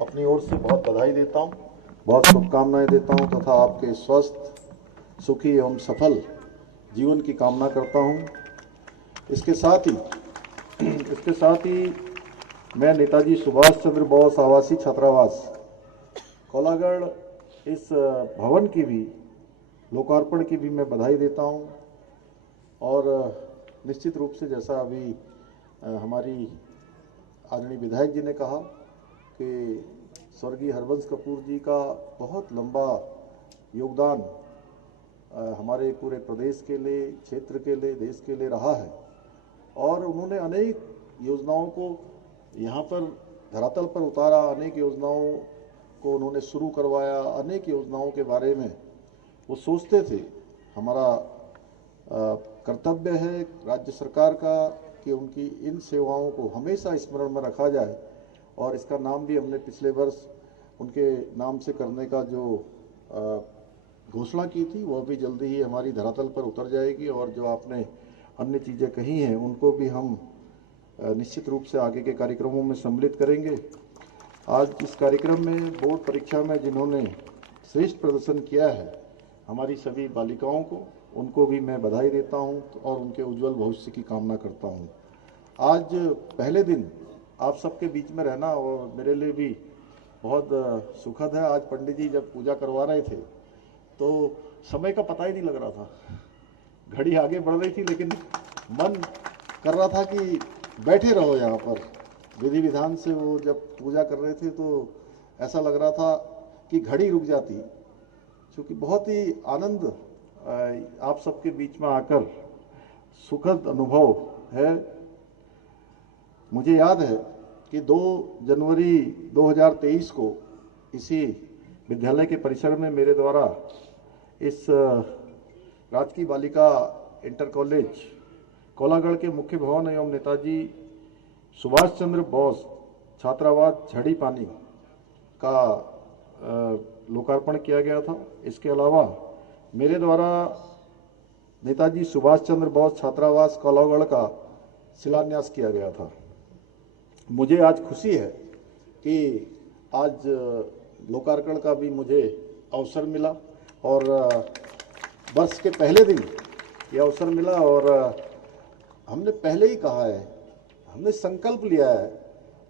अपनी ओर से बहुत बधाई देता हूं, बहुत शुभकामनाएं देता हूं तथा आपके स्वस्थ, सुखी एवं सफल जीवन की कामना करता हूं। इसके साथ ही मैं नेताजी सुभाष चंद्र बोस आवासीय छात्रावास कोलागढ़ इस भवन की भी लोकार्पण की भी मैं बधाई देता हूं। और निश्चित रूप से जैसा अभी हमारी आदरणीय विधायक जी ने कहा कि स्वर्गीय हरबंस कपूर जी का बहुत लंबा योगदान हमारे पूरे प्रदेश के लिए, क्षेत्र के लिए, देश के लिए रहा है और उन्होंने अनेक योजनाओं को यहाँ पर धरातल पर उतारा, अनेक योजनाओं को उन्होंने शुरू करवाया, अनेक योजनाओं के बारे में वो सोचते थे। हमारा कर्तव्य है राज्य सरकार का कि उनकी इन सेवाओं को हमेशा स्मरण में रखा जाए और इसका नाम भी हमने पिछले वर्ष उनके नाम से करने का जो घोषणा की थी वह भी जल्दी ही हमारी धरातल पर उतर जाएगी और जो आपने अन्य चीज़ें कही हैं उनको भी हम निश्चित रूप से आगे के कार्यक्रमों में सम्मिलित करेंगे। आज इस कार्यक्रम में बोर्ड परीक्षा में जिन्होंने श्रेष्ठ प्रदर्शन किया है हमारी सभी बालिकाओं को, उनको भी मैं बधाई देता हूं और उनके उज्जवल भविष्य की कामना करता हूं। आज पहले दिन आप सबके बीच में रहना और मेरे लिए भी बहुत सुखद है। आज पंडित जी जब पूजा करवा रहे थे तो समय का पता ही नहीं लग रहा था, घड़ी आगे बढ़ रही थी लेकिन मन कर रहा था कि बैठे रहो यहाँ पर। विधि विधान से वो जब पूजा कर रहे थे तो ऐसा लग रहा था कि घड़ी रुक जाती, क्योंकि बहुत ही आनंद आप सबके बीच में आकर सुखद अनुभव है। मुझे याद है कि 2 जनवरी 2023 को इसी विद्यालय के परिसर में मेरे द्वारा इस राजकीय बालिका इंटर कॉलेज कोलागढ़ के मुख्य भवन एवं नेताजी सुभाष चंद्र बोस छात्रावास झड़ी पानी का लोकार्पण किया गया था। इसके अलावा मेरे द्वारा नेताजी सुभाष चंद्र बोस छात्रावास कोलागढ़ का शिलान्यास किया गया था। मुझे आज खुशी है कि आज लोकार्पण का भी मुझे अवसर मिला और वर्ष के पहले दिन ये अवसर मिला और हमने पहले ही कहा है, हमने संकल्प लिया है,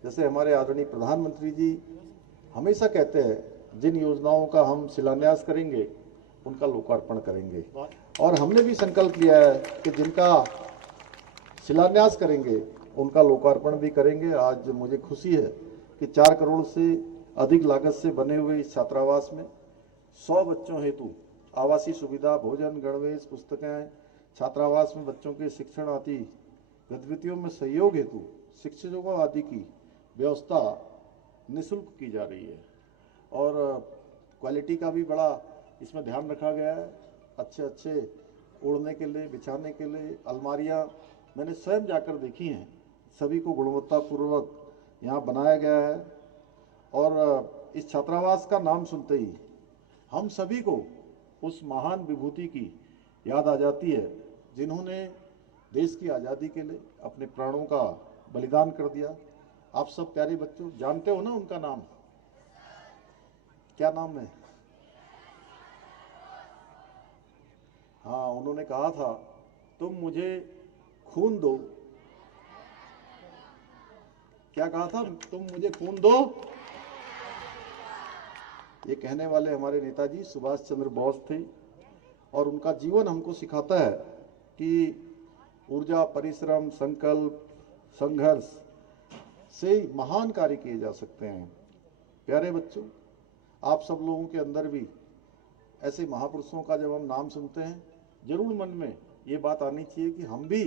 जैसे हमारे आदरणीय प्रधानमंत्री जी हमेशा कहते हैं जिन योजनाओं का हम शिलान्यास करेंगे उनका लोकार्पण करेंगे और हमने भी संकल्प लिया है कि जिनका शिलान्यास करेंगे उनका लोकार्पण भी करेंगे। आज मुझे खुशी है कि 4 करोड़ से अधिक लागत से बने हुए इस छात्रावास में 100 बच्चों हेतु आवासीय सुविधा, भोजन, गणवेश, पुस्तकें, छात्रावास में बच्चों के शिक्षण आदि गतिविधियों में सहयोग हेतु शिक्षकों आदि की व्यवस्था निःशुल्क की जा रही है और क्वालिटी का भी बड़ा इसमें ध्यान रखा गया है। अच्छे ओढ़ने के लिए, बिछाने के लिए अलमारियां मैंने स्वयं जाकर देखी हैं, सभी को गुणवत्तापूर्वक यहाँ बनाया गया है और इस छात्रावास का नाम सुनते ही हम सभी को उस महान विभूति की याद आ जाती है जिन्होंने देश की आज़ादी के लिए अपने प्राणों का बलिदान कर दिया। आप सब प्यारे बच्चों जानते हो ना उनका नाम, क्या नाम है? हाँ, उन्होंने कहा था तुम मुझे खून दो, क्या कहा था? तुम मुझे खून दो। ये कहने वाले हमारे नेताजी सुभाष चंद्र बोस थे और उनका जीवन हमको सिखाता है कि ऊर्जा, परिश्रम, संकल्प, संघर्ष से महान कार्य किए जा सकते हैं। प्यारे बच्चों, आप सब लोगों के अंदर भी ऐसे महापुरुषों का जब हम नाम सुनते हैं जरूर मन में ये बात आनी चाहिए कि हम भी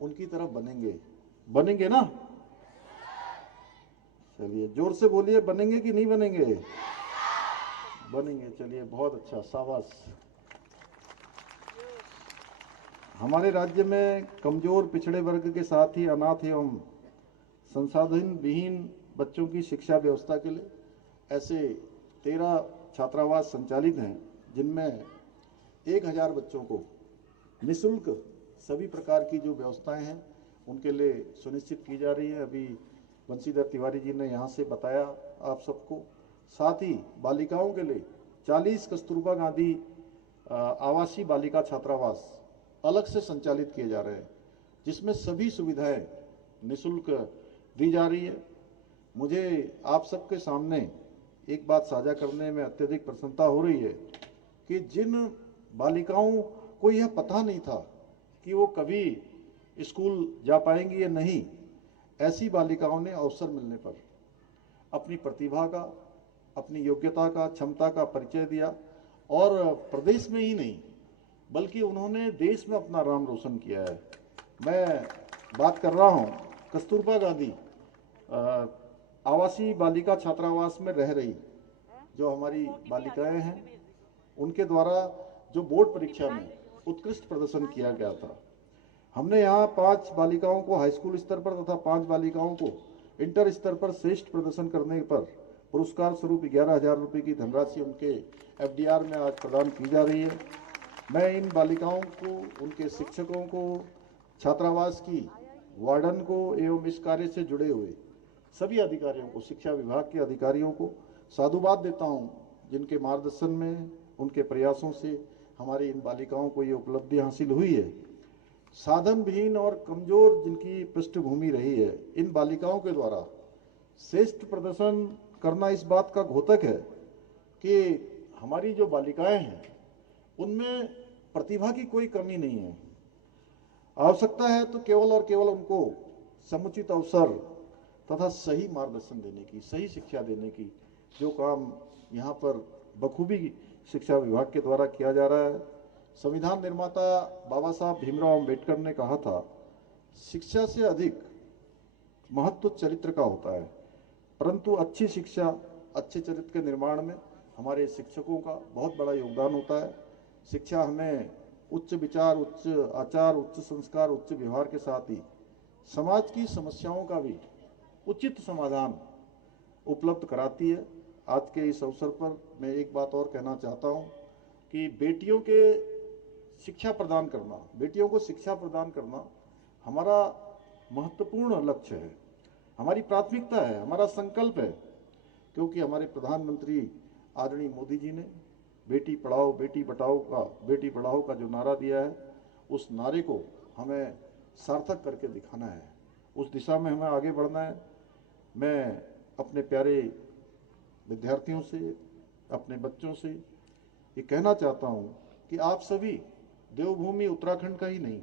उनकी तरफ बनेंगे ना? चलिए जोर से बोलिए, बनेंगे कि नहीं बनेंगे? बनेंगे। चलिए बहुत अच्छा, शाबाश। हमारे राज्य में कमजोर पिछड़े वर्ग के साथ ही अनाथ एवं संसाधन विहीन बच्चों की शिक्षा व्यवस्था के लिए ऐसे 13 छात्रावास संचालित हैं जिनमें 1000 बच्चों को निःशुल्क सभी प्रकार की जो व्यवस्थाएं हैं उनके लिए सुनिश्चित की जा रही है। अभी बंशीधर तिवारी जी ने यहाँ से बताया आप सबको। साथ ही बालिकाओं के लिए 40 कस्तूरबा गांधी आवासीय बालिका छात्रावास अलग से संचालित किए जा रहे हैं जिसमें सभी सुविधाएं निःशुल्क दी जा रही है। मुझे आप सबके सामने एक बात साझा करने में अत्यधिक प्रसन्नता हो रही है कि जिन बालिकाओं को यह पता नहीं था कि वो कभी स्कूल जा पाएंगी या नहीं, ऐसी बालिकाओं ने अवसर मिलने पर अपनी प्रतिभा का, अपनी योग्यता का, क्षमता का परिचय दिया और प्रदेश में ही नहीं बल्कि उन्होंने देश में अपना नाम रोशन किया है। मैं बात कर रहा हूं कस्तूरबा गांधी आवासीय बालिका छात्रावास में रह रही जो हमारी बालिकाएं हैं, उनके द्वारा जो बोर्ड परीक्षा में उत्कृष्ट प्रदर्शन किया गया था। हमने यहाँ 5 बालिकाओं को हाई स्कूल स्तर पर तथा 5 बालिकाओं को इंटर स्तर पर श्रेष्ठ प्रदर्शन करने पर पुरस्कार स्वरूप 11,000 रुपये की धनराशि उनके FDR में आज प्रदान की जा रही है। मैं इन बालिकाओं को, उनके शिक्षकों को, छात्रावास की वार्डन को एवं इस कार्य से जुड़े हुए सभी अधिकारियों को, शिक्षा विभाग के अधिकारियों को साधुवाद देता हूं, जिनके मार्गदर्शन में, उनके प्रयासों से हमारी इन बालिकाओं को ये उपलब्धि हासिल हुई है। साधन विहीन और कमजोर जिनकी पृष्ठभूमि रही है, इन बालिकाओं के द्वारा श्रेष्ठ प्रदर्शन करना इस बात का द्योतक है कि हमारी जो बालिकाएं हैं उनमें प्रतिभा की कोई कमी नहीं है। आवश्यकता है तो केवल और केवल उनको समुचित अवसर तथा सही मार्गदर्शन देने की, सही शिक्षा देने की, जो काम यहाँ पर बखूबी शिक्षा विभाग के द्वारा किया जा रहा है। संविधान निर्माता बाबा साहब भीमराव अंबेडकर ने कहा था, शिक्षा से अधिक महत्व चरित्र का होता है, परंतु अच्छी शिक्षा, अच्छे चरित्र के निर्माण में हमारे शिक्षकों का बहुत बड़ा योगदान होता है। शिक्षा हमें उच्च विचार, उच्च आचार, उच्च संस्कार, उच्च व्यवहार के साथ ही समाज की समस्याओं का भी उचित समाधान उपलब्ध कराती है। आज के इस अवसर पर मैं एक बात और कहना चाहता हूं कि बेटियों के शिक्षा प्रदान करना, बेटियों को शिक्षा प्रदान करना हमारा महत्वपूर्ण लक्ष्य है, हमारी प्राथमिकता है, हमारा संकल्प है, क्योंकि हमारे प्रधानमंत्री आदरणीय मोदी जी ने बेटी पढ़ाओ बेटी पढ़ाओ का जो नारा दिया है, उस नारे को हमें सार्थक करके दिखाना है। उस दिशा में हमें आगे बढ़ना है। मैं अपने प्यारे विद्यार्थियों से, अपने बच्चों से ये कहना चाहता हूँ कि आप सभी देवभूमि उत्तराखंड का ही नहीं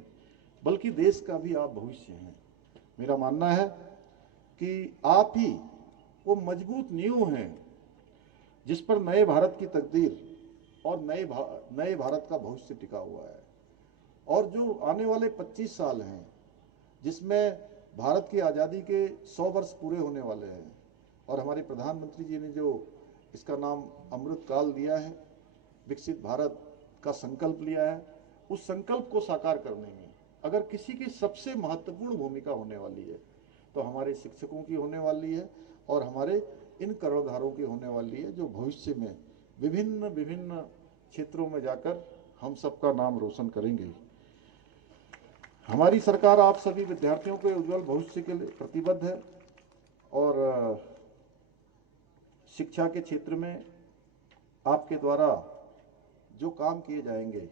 बल्कि देश का भी आप भविष्य हैं। मेरा मानना है कि आप ही वो मजबूत नींव हैं जिस पर नए भारत की तकदीर और नए भारत का भविष्य टिका हुआ है। और जो आने वाले 25 साल हैं जिसमें भारत की आज़ादी के 100 वर्ष पूरे होने वाले हैं और हमारे प्रधानमंत्री जी ने जो इसका नाम अमृत काल दिया है, विकसित भारत का संकल्प लिया है, उस संकल्प को साकार करने में अगर किसी की सबसे महत्वपूर्ण भूमिका होने वाली है तो हमारे शिक्षकों की होने वाली है और हमारे इन कर्णधारों की होने वाली है, जो भविष्य में विभिन्न क्षेत्रों में जाकर हम सबका नाम रोशन करेंगे। हमारी सरकार आप सभी विद्यार्थियों के उज्जवल भविष्य के लिए प्रतिबद्ध है और शिक्षा के क्षेत्र में आपके द्वारा जो काम किए जाएंगे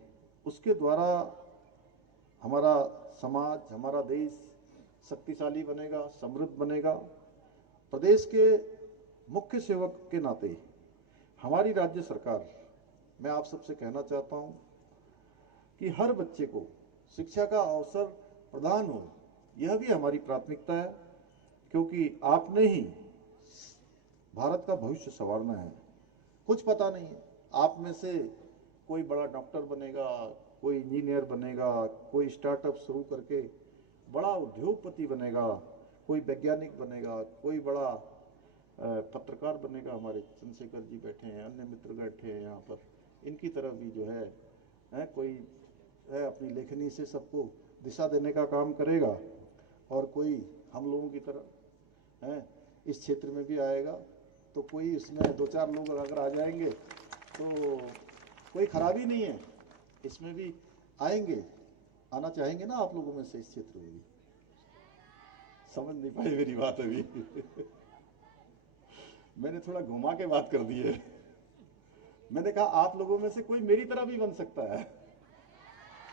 उसके द्वारा हमारा समाज, हमारा देश शक्तिशाली बनेगा, समृद्ध बनेगा। प्रदेश के मुख्य सेवक के नाते हमारी राज्य सरकार, मैं आप सबसे कहना चाहता हूं कि हर बच्चे को शिक्षा का अवसर प्रदान हो, यह भी हमारी प्राथमिकता है, क्योंकि आपने ही भारत का भविष्य संवारना है। कुछ पता नहीं है, आप में से कोई बड़ा डॉक्टर बनेगा, कोई इंजीनियर बनेगा, कोई स्टार्टअप शुरू करके बड़ा उद्योगपति बनेगा, कोई वैज्ञानिक बनेगा, कोई बड़ा पत्रकार बनेगा। हमारे चंद्रशेखर जी बैठे हैं, अन्य मित्र बैठे हैं यहाँ पर, इनकी तरफ भी जो है कोई है अपनी लेखनी से सबको दिशा देने का काम करेगा और कोई हम लोगों की तरह है इस क्षेत्र में भी आएगा। तो कोई इसमें 2-4 लोग अगर आ जाएंगे तो कोई खराबी नहीं है, इसमें भी आएंगे, आना चाहेंगे ना आप लोगों में से इस क्षेत्र में भी। समझ नहीं पाए मेरी बात अभी मैंने थोड़ा घुमा के बात कर दी है। मैंने कहा आप लोगों में से कोई मेरी तरह भी बन सकता है,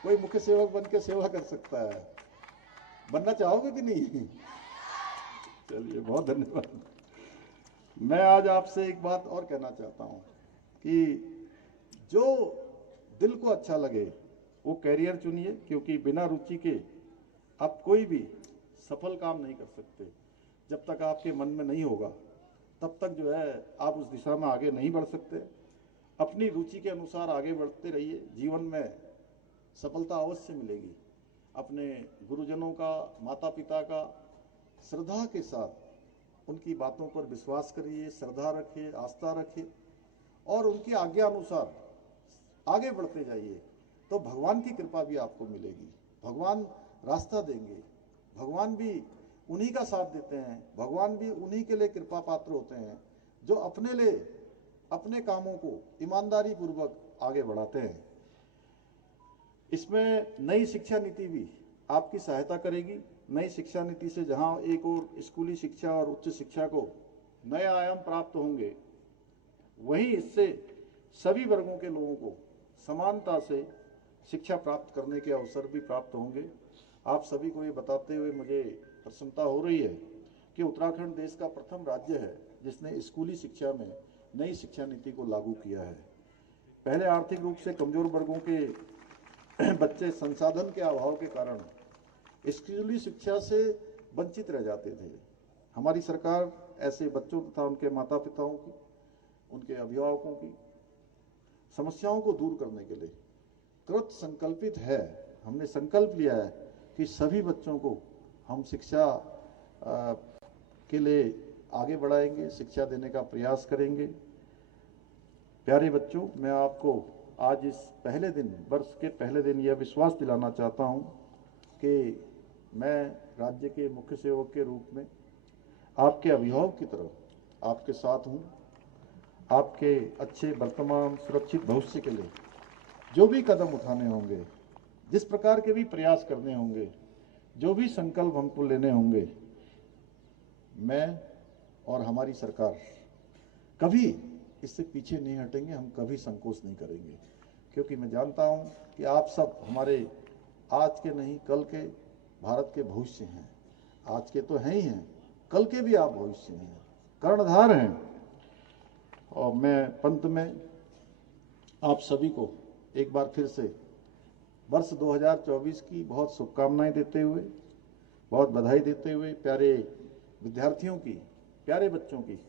कोई मुख्य सेवक बन के सेवा कर सकता है। बनना चाहोगे कि नहीं? चलिए, बहुत धन्यवाद। मैं आज आपसे एक बात और कहना चाहता हूं कि जो दिल को अच्छा लगे वो कैरियर चुनिए, क्योंकि बिना रुचि के आप कोई भी सफल काम नहीं कर सकते। जब तक आपके मन में नहीं होगा तब तक जो है आप उस दिशा में आगे नहीं बढ़ सकते। अपनी रुचि के अनुसार आगे बढ़ते रहिए, जीवन में सफलता अवश्य मिलेगी। अपने गुरुजनों का, माता पिता का श्रद्धा के साथ उनकी बातों पर विश्वास करिए, श्रद्धा रखिए, आस्था रखिए और उनकी आज्ञा अनुसार आगे बढ़ते जाइए, तो भगवान की कृपा भी आपको मिलेगी। भगवान रास्ता देंगे, भगवान भी उन्हीं का साथ देते हैं, भगवान भी उन्हीं के लिए कृपा पात्र होते हैं जो अपने लिए अपने कामों को ईमानदारी पूर्वक आगे बढ़ाते हैं। इसमें नई शिक्षा नीति भी आपकी सहायता करेगी। नई शिक्षा नीति से जहां एक और स्कूली शिक्षा और उच्च शिक्षा को नए आयाम प्राप्त होंगे, वहीं इससे सभी वर्गों के लोगों को समानता से शिक्षा प्राप्त करने के अवसर भी प्राप्त होंगे। आप सभी को ये बताते हुए मुझे प्रसन्नता हो रही है कि उत्तराखंड देश का प्रथम राज्य है जिसने स्कूली शिक्षा में नई शिक्षा नीति को लागू किया है। पहले आर्थिक रूप से कमजोर वर्गों के बच्चे संसाधन के अभाव के कारण स्कूली शिक्षा से वंचित रह जाते थे। हमारी सरकार ऐसे बच्चों तथा उनके माता पिताओं की, उनके अभिभावकों की समस्याओं को दूर करने के लिए कृत संकल्पित है। हमने संकल्प लिया है कि सभी बच्चों को हम शिक्षा के लिए आगे बढ़ाएंगे, शिक्षा देने का प्रयास करेंगे। प्यारे बच्चों, मैं आपको आज इस पहले दिन, वर्ष के पहले दिन यह विश्वास दिलाना चाहता हूं कि मैं राज्य के मुख्य सेवक के रूप में आपके अभिभावक की तरह आपके साथ हूं। आपके अच्छे वर्तमान सुरक्षित भविष्य के लिए जो भी कदम उठाने होंगे, जिस प्रकार के भी प्रयास करने होंगे, जो भी संकल्प हमको लेने होंगे, मैं और हमारी सरकार कभी इससे पीछे नहीं हटेंगे। हम कभी संकोच नहीं करेंगे, क्योंकि मैं जानता हूं कि आप सब हमारे आज के नहीं कल के भारत के भविष्य हैं। आज के तो हैं ही हैं, कल के भी आप भविष्य हैं, कर्णधार हैं। और मैं पंत में आप सभी को एक बार फिर से वर्ष 2024 की बहुत शुभकामनाएं देते हुए, बहुत बधाई देते हुए, प्यारे विद्यार्थियों की, प्यारे बच्चों की,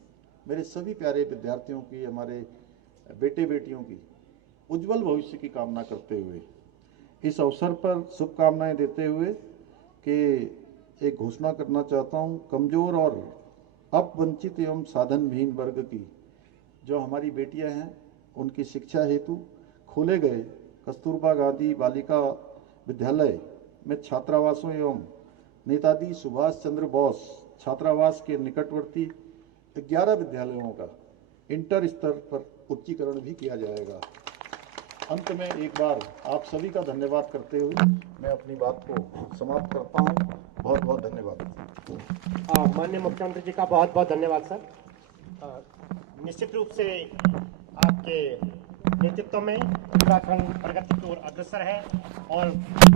मेरे सभी प्यारे विद्यार्थियों की, हमारे बेटे बेटियों की उज्जवल भविष्य की कामना करते हुए, इस अवसर पर शुभकामनाएं देते हुए कि एक घोषणा करना चाहता हूं, कमजोर और अपवंचित एवं साधनहीन वर्ग की जो हमारी बेटियां हैं, उनकी शिक्षा हेतु खोले गए कस्तूरबा गांधी बालिका विद्यालय में छात्रावासों एवं नेताजी सुभाष चंद्र बोस छात्रावास के निकटवर्ती 11 विद्यालयों का इंटर स्तर पर उच्चीकरण भी किया जाएगा। अंत में एक बार आप सभी का धन्यवाद करते हुए मैं अपनी बात को समाप्त करता हूं। बहुत बहुत धन्यवाद। माननीय मुख्यमंत्री जी का बहुत बहुत धन्यवाद सर। निश्चित रूप से आपके नेतृत्व में उत्तराखंड प्रगति की ओर अग्रसर है और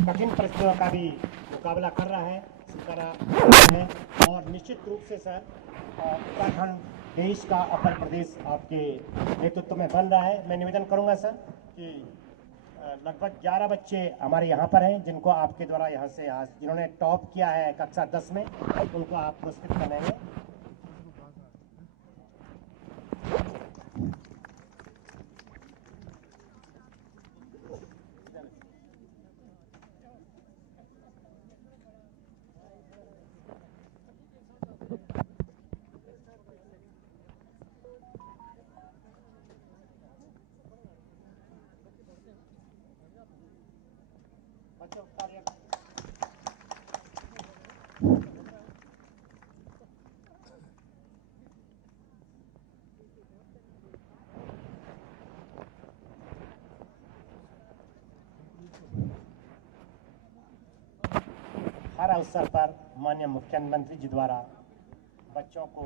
कठिन परिस्थितियों का भी मुकाबला कर रहा है, और निश्चित रूप से सर उत्तराखंड देश का अपर प्रदेश आपके नेतृत्व में बन रहा है। मैं निवेदन करूंगा सर कि लगभग 11 बच्चे हमारे यहाँ पर हैं जिनको आपके द्वारा यहाँ से आज जिन्होंने टॉप किया है कक्षा 10 में, उनको आप पुरस्कृत करेंगे। हर अवसर पर माननीय मुख्यमंत्री जी द्वारा बच्चों को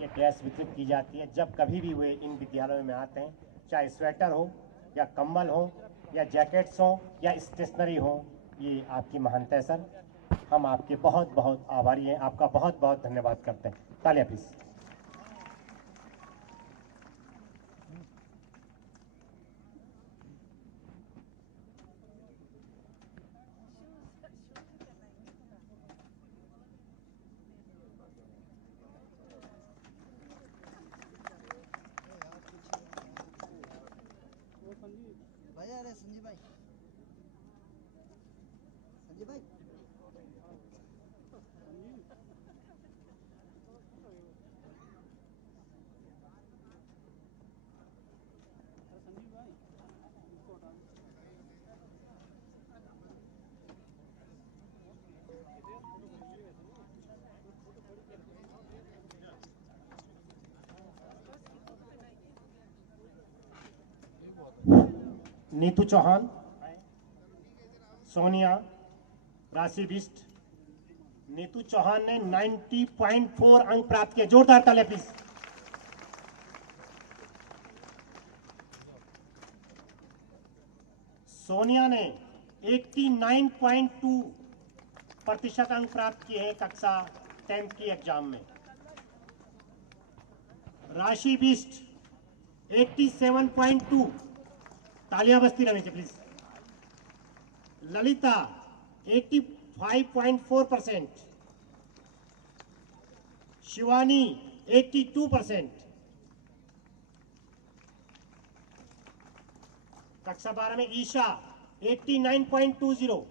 ये ड्रेस वितरित की जाती है। जब कभी भी वे इन विद्यालयों में आते हैं, चाहे स्वेटर हो या कम्बल हो या जैकेट्स हो या स्टेशनरी हो, ये आपकी महानता है सर। हम आपके बहुत बहुत आभारी हैं, आपका बहुत बहुत धन्यवाद करते हैं। तालियां प्लीज। नीतू चौहान, सोनिया, राशि बिष्ट। नीतू चौहान ने 90.4 अंक प्राप्त किए। जोरदार तालियां प्लीज। सोनिया ने 89.2 प्रतिशत अंक प्राप्त किए हैं कक्षा 10th की एग्जाम में। राशि बिष्ट 87.2। तालियां बजती रहनी चाहिए प्लीज। ललिता 85.4%। शिवानी 82%। कक्षा 12 में ईशा 89.20।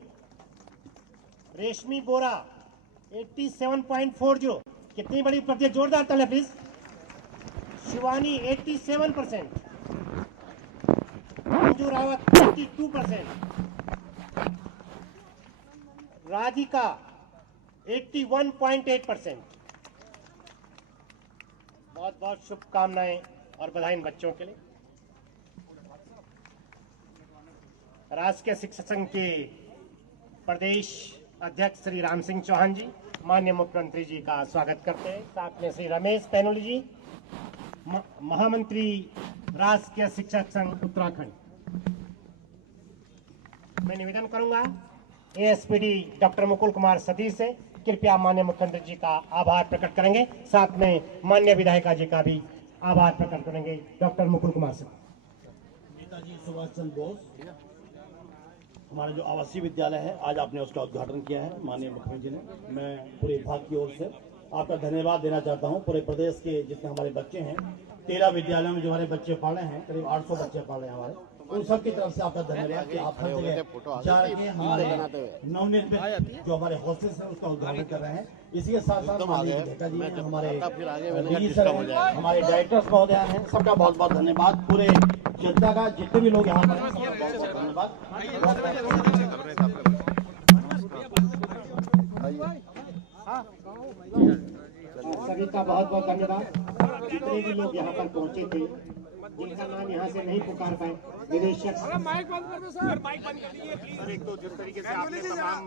रेशमी बोरा 87.40। कितनी बड़ी उपलब्धि, जोरदार तालियां प्लीज। शिवानी 87%। मंजू रावत 82%। राधिका 81.8%। बहुत बहुत शुभकामनाएं और बधाई इन बच्चों के लिए। राष्ट्रीय शिक्षक संघ के प्रदेश अध्यक्ष श्री राम सिंह चौहान जी माननीय मुख्यमंत्री जी का स्वागत करते हैं। साथ में श्री रमेश पैनुली जी महामंत्री राष्ट्रीय शिक्षक संघ उत्तराखंड। मैं निवेदन करूंगा एएसपीडी डॉक्टर मुकुल कुमार सतीश से कृपया माननीय मुख्यमंत्री जी का आभार प्रकट करेंगे। साथ में माननीय विधायिका जी का भी आभार प्रकट करेंगे। डॉक्टर मुकुल कुमार सतीश। नेताजी सुभाष चंद्र बोस हमारा जो आवासीय विद्यालय है, आज आपने उसका उद्घाटन किया है माननीय मुख्यमंत्री ने। मैं पूरे विभाग की ओर से आपका धन्यवाद देना चाहता हूं। पूरे प्रदेश के जितने हमारे बच्चे हैं, 13 विद्यालयों में जो हमारे बच्चे पढ़ रहे हैं, करीब 800 बच्चे पढ़ रहे हैं हमारे, उन सब की तरफ से आपका धन्यवाद कि आप हर जगह जा रहे हैं। हमारे नवनिर्मित जो हमारे हॉस्टल्स हैं उसका उद्घाटन कर रहे हैं। इसी के साथ साथ हमारे हमारे डायरेक्टर्स महोदय हैं, सबका बहुत बहुत धन्यवाद। पूरे जनता का, जितने भी लोग यहाँ पर हैं, सबका बहुत बहुत धन्यवाद। सभी का बहुत बहुत धन्यवाद। जितने भी लोग यहाँ पर पहुँचे थे, जिनका नाम यहाँ से नहीं पुकार पाए, निदेशक माइक बंद कर दो सर, माइक बंद कर दीजिए प्लीज। एक तो जिस तरीके से आपने तमाम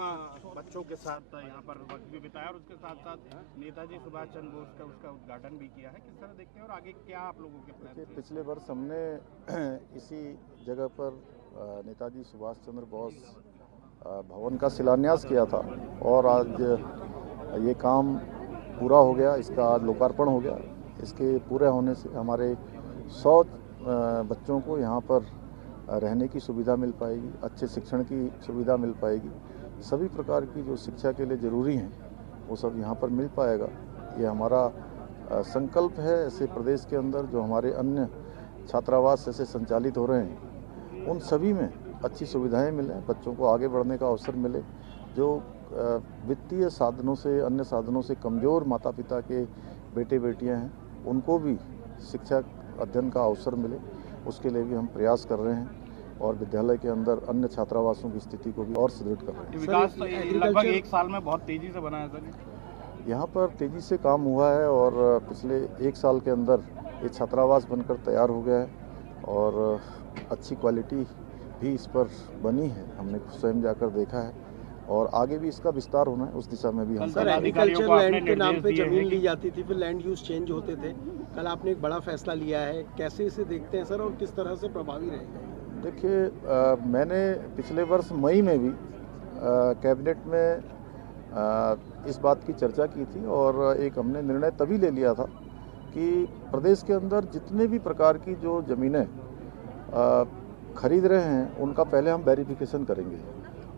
बच्चों के साथ यहाँ पर वक्त भी बिताया और उसके साथ साथ नेताजी सुभाष चंद्र बोस का उसका उद्घाटन भी किया है, किस तरह देखते हैं और आगे क्या आप लोगों के प्लान? पिछले वर्ष हमने इसी जगह पर नेताजी सुभाष चंद्र बोस भवन का शिलान्यास किया था और आज ये काम पूरा हो गया, इसका आज लोकार्पण हो गया। इसके पूरे होने से हमारे 100 बच्चों को यहाँ पर रहने की सुविधा मिल पाएगी, अच्छे शिक्षण की सुविधा मिल पाएगी, सभी प्रकार की जो शिक्षा के लिए ज़रूरी हैं वो सब यहाँ पर मिल पाएगा। ये हमारा संकल्प है। ऐसे प्रदेश के अंदर जो हमारे अन्य छात्रावास ऐसे संचालित हो रहे हैं, उन सभी में अच्छी सुविधाएं मिलें, बच्चों को आगे बढ़ने का अवसर मिले। जो वित्तीय साधनों से, अन्य साधनों से कमज़ोर माता पिता के बेटे बेटियां हैं, उनको भी शिक्षा अध्ययन का अवसर मिले, उसके लिए भी हम प्रयास कर रहे हैं और विद्यालय के अंदर अन्य छात्रावासों की स्थिति को भी और सुदृढ़ कर रहे हैं। विकास लगभग 1 साल में बहुत तेजी से बना है सर। यहाँ पर तेजी से काम हुआ है और पिछले 1 साल के अंदर ये छात्रावास बनकर तैयार हो गया है और अच्छी क्वालिटी भी इस पर बनी है, हमने स्वयं जाकर देखा है और आगे भी इसका विस्तार होना है, उस दिशा में भी हम एग्रीकल्चर लैंड के नाम पे जमीन ली जाती थी, फिर लैंड यूज चेंज होते थे। कल आपने एक बड़ा फैसला लिया है, कैसे इसे देखते हैं सर और किस तरह से प्रभावी रहेगा? देखिए, मैंने पिछले वर्ष मई में भी कैबिनेट में इस बात की चर्चा की थी और एक हमने निर्णय तभी ले लिया था कि प्रदेश के अंदर जितने भी प्रकार की जो ज़मीनें खरीद रहे हैं उनका पहले हम वेरिफिकेशन करेंगे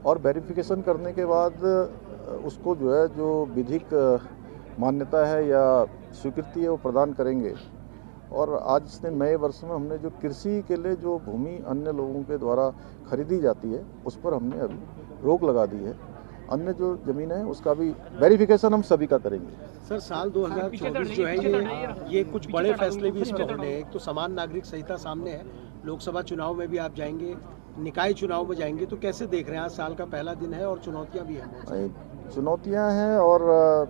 और वेरिफिकेशन करने के बाद उसको जो है, जो विधिक मान्यता है या स्वीकृति है, वो प्रदान करेंगे। और आज इसने नए वर्ष में हमने जो कृषि के लिए जो भूमि अन्य लोगों के द्वारा खरीदी जाती है, उस पर हमने अभी रोक लगा दी है अन्य जो ज़मीन है उसका भी वेरिफिकेशन हम सभी का करेंगे। सर साल 2024 जो है ये कुछ बड़े फैसले भी इसमें होने हैं। एक तो समान नागरिक संहिता सामने है, लोकसभा चुनाव में भी आप जाएंगे, निकाय चुनाव में जाएंगे, तो कैसे देख रहे हैं? आज साल का पहला दिन है और चुनौतियां भी हैं। चुनौतियां हैं और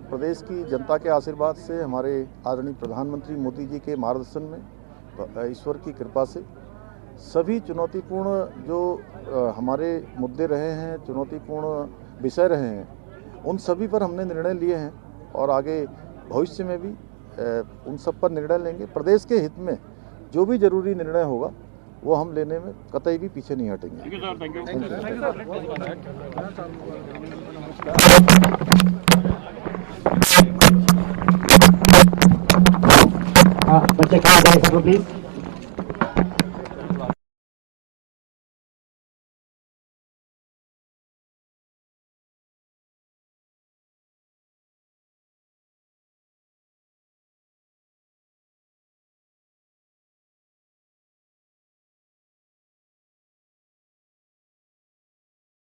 प्रदेश की जनता के आशीर्वाद से, हमारे आदरणीय प्रधानमंत्री मोदी जी के मार्गदर्शन में, ईश्वर की कृपा से सभी चुनौतीपूर्ण जो हमारे मुद्दे रहे हैं, चुनौतीपूर्ण विषय रहे हैं, उन सभी पर हमने निर्णय लिए हैं और आगे भविष्य में भी उन सब पर निर्णय लेंगे। प्रदेश के हित में जो भी जरूरी निर्णय होगा वो हम लेने में कतई भी पीछे नहीं हटेंगे। बच्चे खड़े हो जाए सब प्लीज।